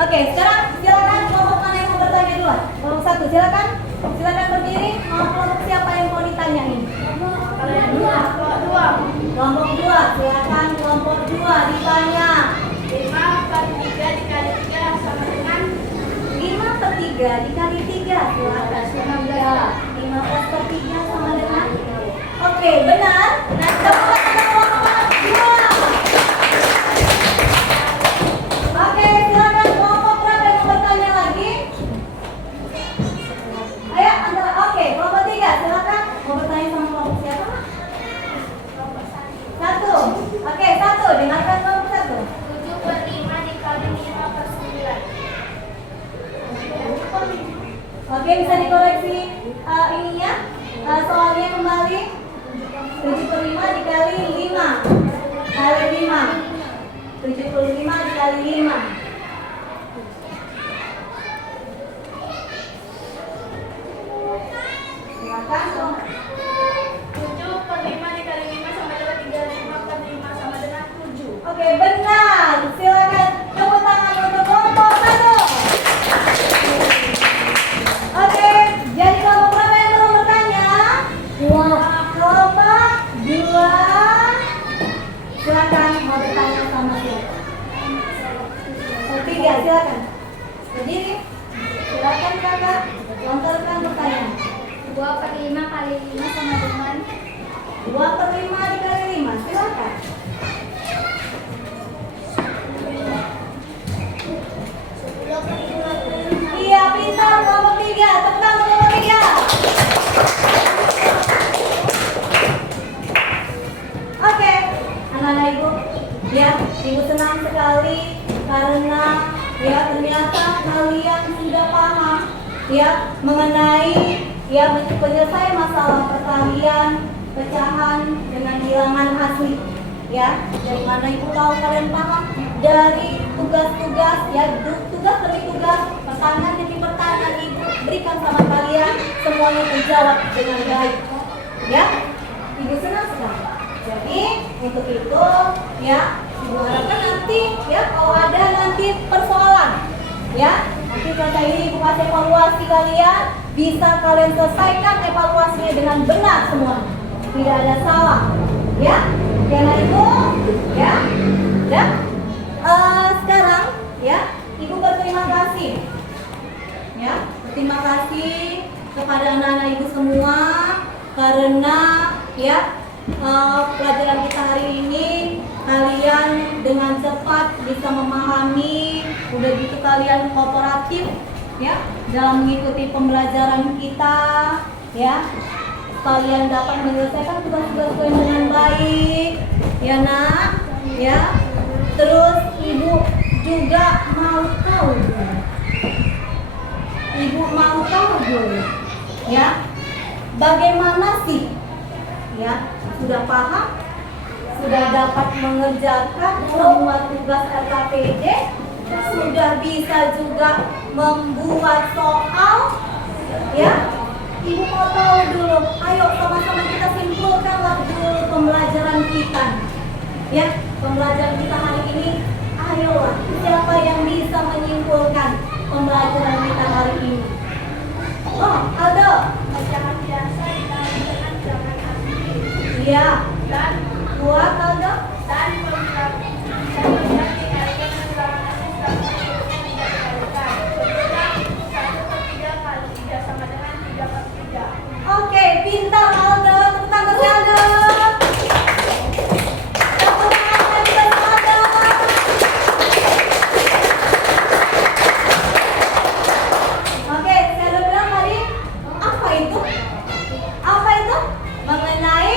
Oke, sekarang silakan kelompok mana yang mau bertanya duluan? Kelompok satu, silakan berdiri. Kelompok siapa yang mau ditanyain? Kelompok dua, silakan kelompok dua ditanya. 5/3 dikali 3 sama dengan 5/3 dikali 3, silakan. 15/3 sama dengan. Oke, benar. Tepuk tangan kelompok dua. Oke, silakan kelompok berapa yang mau bertanya lagi? Ayo, oke, kelompok 3, silakan. Mau bertanya sama kelompok siapa? Satu. Oke, satu. Dengarkan kelompok satu. 7/5 dikali 5/9. Oke, bisa dikoreksi ininya, soalnya kembali. 7/5 dikali 5 kali 5. 75 dikali 5. Silakan. 7/5 dikali 5 sama dengan 3, silakan. Berdiri. Silakan kakak, lontarkan pertanyaan. 2/5 kali 5 sama dengan 2/5 dikali 5, silakan. Iya, pintar, nomor 3. Tepuk tangan nomor 3. Oke, anak-anak ibu, ya, ibu senang sekali karena ya ternyata kalian sudah paham ya mengenai ya penyelesaian masalah perkalian, pecahan dengan bilangan asli. Ya, dari mana ibu tahu kalian paham? Dari tugas-tugas ya, tugas demi tugas, pertanyaan demi pertanyaan ibu berikan sama kalian, semuanya terjawab dengan baik. Ya, ibu senang sekali. Jadi untuk itu ya, ibu harapkan nanti ya kalau ada nanti persoalan ya, nanti setelah ini ibu kasih evaluasi kalian, bisa kalian selesaikan evaluasinya dengan benar semua, tidak ada salah. Ya, karena itu ya, dan sekarang ya, ibu berterima kasih ya, berterima kasih kepada anak-anak ibu semua karena ya pelajaran kita hari ini kalian dengan cepat bisa memahami, udah gitu kalian kooperatif ya dalam mengikuti pembelajaran kita ya. Kalian dapat menyelesaikan tugas-tugas kalian dengan baik ya nak ya. Terus ibu juga mau tahu dulu ya, bagaimana sih ya, sudah paham, sudah dapat mengerjakan semua tugas LKPD, sudah bisa juga membuat soal ya. Ibu mau tahu dulu, ayo sama-sama kita simpulkan dulu pembelajaran kita ya. Pembelajaran kita hari ini, ayolah siapa yang bisa menyimpulkan pembelajaran kita hari ini? Oh, Aldo. pecahan biasa dikali dengan bilangan asli. Iya. Dan Buat Aldo. dan pecahan dikalikan dengan bilangan asli sama dengan 3 kali 3 sama dengan 3/3. Oke, pintar Aldo. Tepuk tangan si Aldo. Tepuk tangan si Aldo. Oke, saya udah bilang tadi apa itu? Apa itu? Mengenai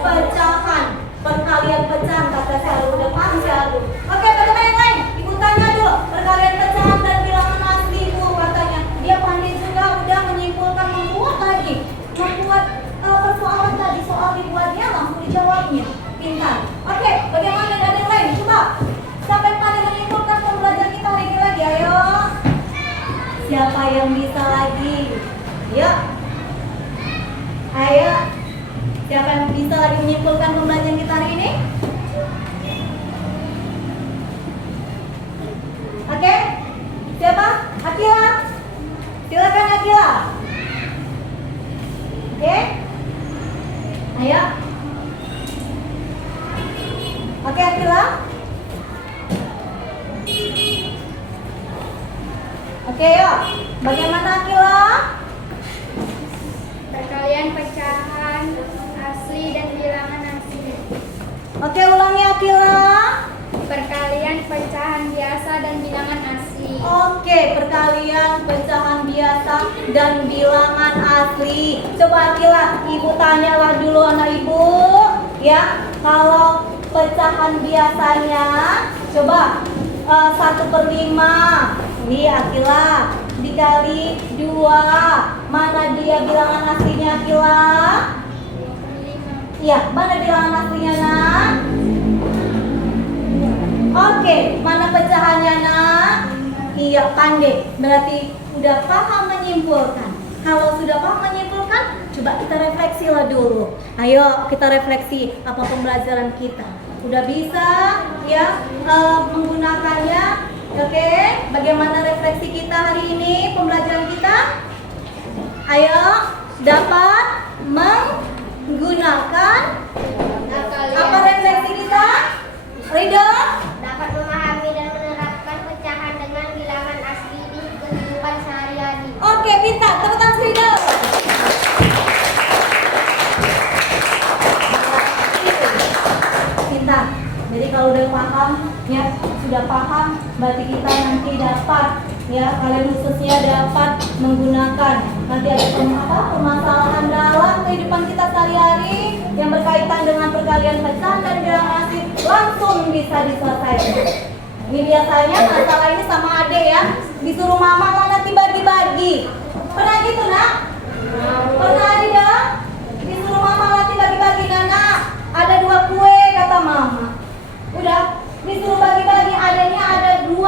pecahan, perkalian pecahan, kata saya udah paham si Aldo. Oke, bagaimana yang lain? Ibu tanya dulu, perkalian pecahan dan bilangan asli ibu katanya. Dia pandai juga udah menyimpulkan, membuat persoalan tadi, soal dibuatnya langsung dijawabnya. Pintar. Oke, bagaimana ada yang lain? Coba. Siapa yang pandai menyimpulkan pembelajaran kita hari ini lagi? Ayo. Siapa yang bisa lagi? Yuk. Ayo. Siapa yang bisa lagi menyimpulkan pembelajaran kita hari ini? Oke. Siapa? Akila. Silakan Akila. Oke. Ayo. Oke Akila. Oke yuk. Bagaimana Akila? Perkalian pecahan asli dan bilangan asli. Oke ulangi Akila. Perkalian pecahan biasa dan bilangan asli. Oke, perkalian pecahan biasa dan bilangan asli. Coba Akila, ibu tanyalah dulu anak ibu ya. Kalau pecahan biasanya coba 1/5. Ini Akila dikali 2. Mana dia bilangan aslinya Akila? Iya, mana bilangan aslinya nak? Oke, mana pecahannya nak? Iya, pandai. Berarti udah paham menyimpulkan. Kalau sudah paham menyimpulkan, coba kita refleksi lah dulu. Ayo kita refleksi apa pembelajaran kita. Udah bisa ya menggunakannya. Oke, bagaimana refleksi kita hari ini, pembelajaran kita? Ayo, dapat menggunakan apa refleksi kita? Ridho? Dapat memahami dan menerapkan pecahan Pintar, tepuk tangan Srido. Pintar. Jadi kalau udah paham, ya sudah paham, berarti kita nanti dapat, ya kalian khususnya dapat menggunakan nanti ada permasalahan dalam kehidupan kita sehari-hari yang berkaitan dengan perkalian pecahan dan bilangan asli langsung bisa diselesaikan. Ini biasanya masalah ini sama adik ya, disuruh mama nanti bagi-bagi. Pernah gitu nak? Pernah adik dong? Disuruh mama nanti bagi-bagi, Nana ada 2 kue kata mama. Udah disuruh bagi-bagi, adanya ada 2.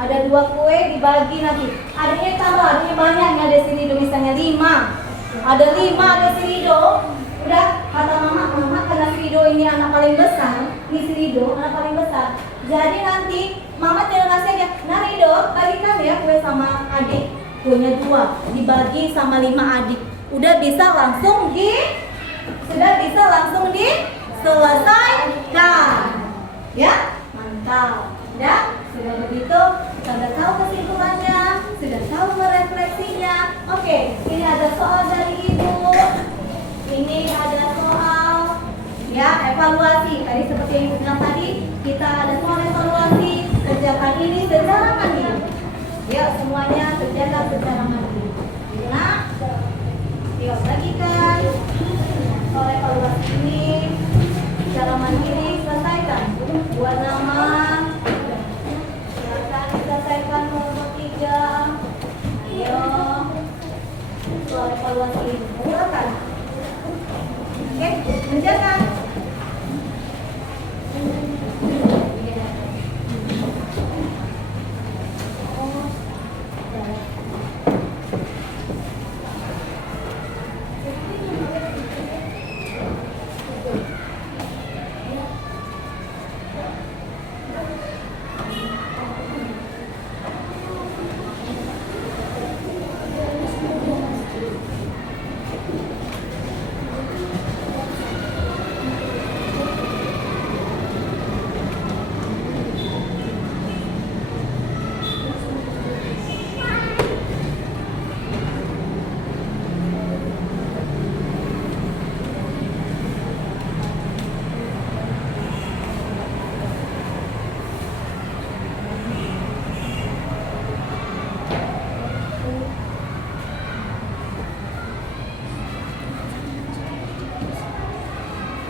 Ada 2 kue dibagi nanti. Adanya tambah, adanya banyak nih, ada sini do misalnya 5. Ada 5, ada Srido. Udah kata mama karena Srido ini anak paling besar, ini Srido anak paling besar. Jadi nanti mama tinggal kasih aja, nah Rido bagikan ya kue sama adik. Kuenya 2 dibagi sama 5 adik. Sudah bisa langsung diselesaikan. Ya, mantap. Ya, sudah begitu kita sudah tahu kesimpulannya, sudah tahu refleksinya. Oke, ini ada soal dari ibu. Ini ada soal ya evaluasi. Tadi seperti yang ibu bilang tadi, kita ada soal evaluasi. Kerjakan ini secara mandiri. Ya, semuanya kerjakan secara mandiri. Nah, yuk bagikan soal evaluasi ini secara mandiri, selesaikan. Buat nama, silakan selesaikan nomor 3. Ayo, soal evaluasi ini silakan. Oke, kerjakan.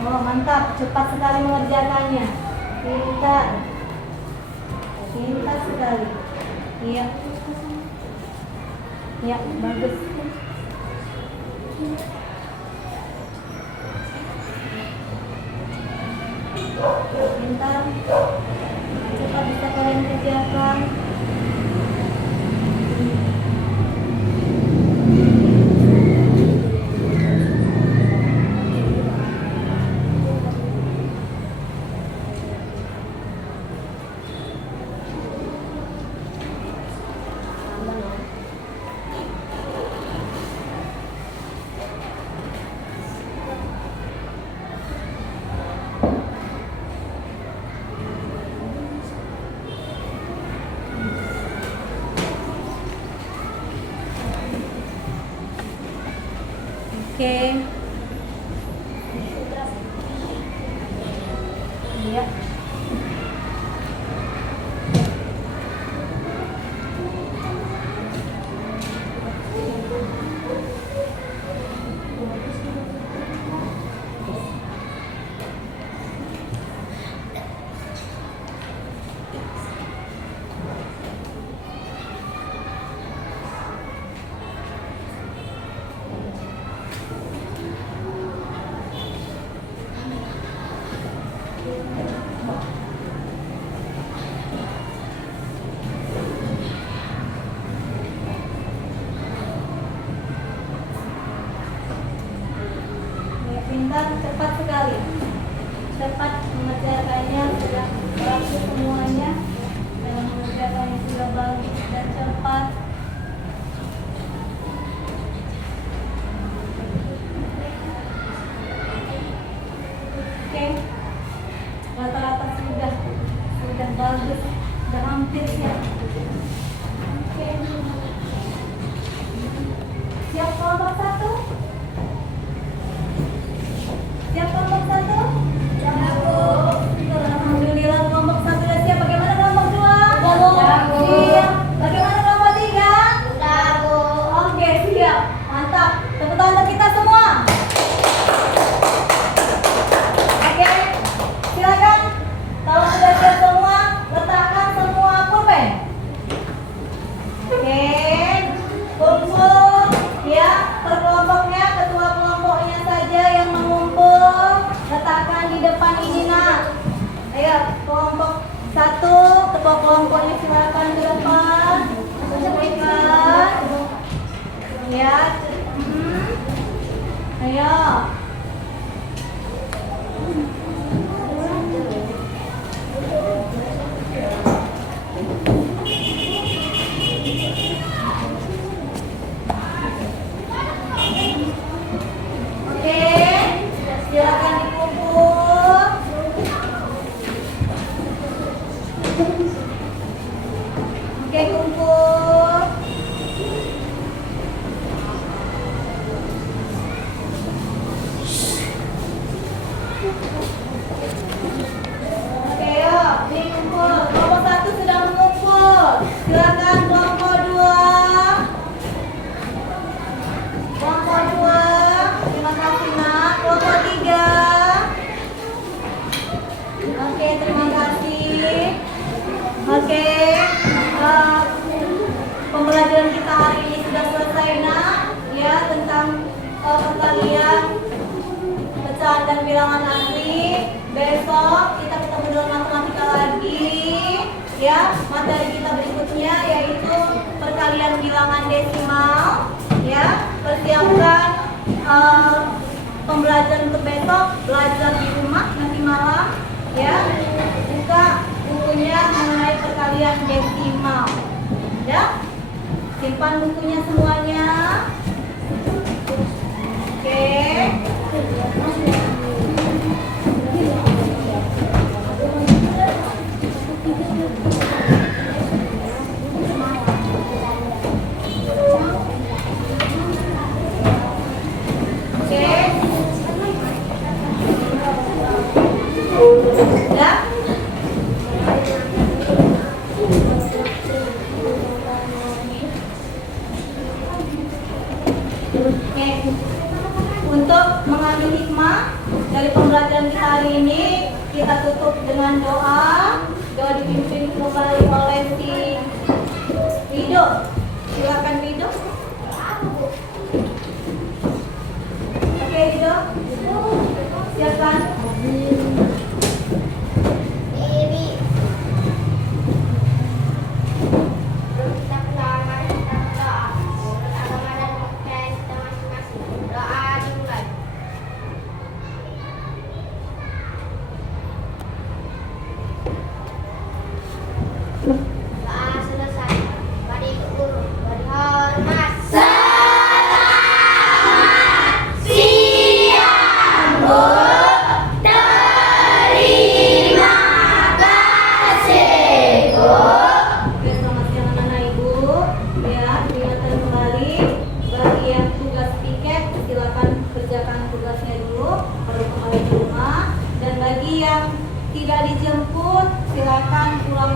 Oh mantap, cepat sekali mengerjakannya. Pintar. Pintar sekali. Iya. Ya, bagus. Pintar. Cepat bisa kalian kerjakan. Oke. Iya. Pintar, cepat sekali. Cepat mengerjakannya, sudah bagus semuanya. Dan mengerjakannya sudah bagus dan cepat. Oke. Rata-rata sudah bagus, sudah hampir siap. Oke. Oke, kumpul. Oke, yuk, ini kumpul. Kelompok 1 sudah mengumpul. Silakan kelompok 2. Kelompok 2. Terima kasih, Nak. Kelompok 3. Oke, terima kasih. Oke, pembelajaran kita hari ini sudah selesai, Nak. Ya, tentang perkalian, pecahan dan bilangan asli. Besok kita ketemu dengan matematika lagi. Ya, materi kita berikutnya yaitu perkalian bilangan desimal. Ya, persiapkan pembelajaran untuk besok, belajar di rumah nanti malam. Ya, buka bukunya mengenai perkalian desimal. Ya, simpan bukunya semuanya. Oke. Ya. Oke. Untuk mengambil hikmah dari pembelajaran kita hari ini, kita tutup dengan doa. Doa dipimpin kembali oleh si Rido. Silakan Rido. Oke, Rido. Silakan. Tidak dijemput, silakan pulang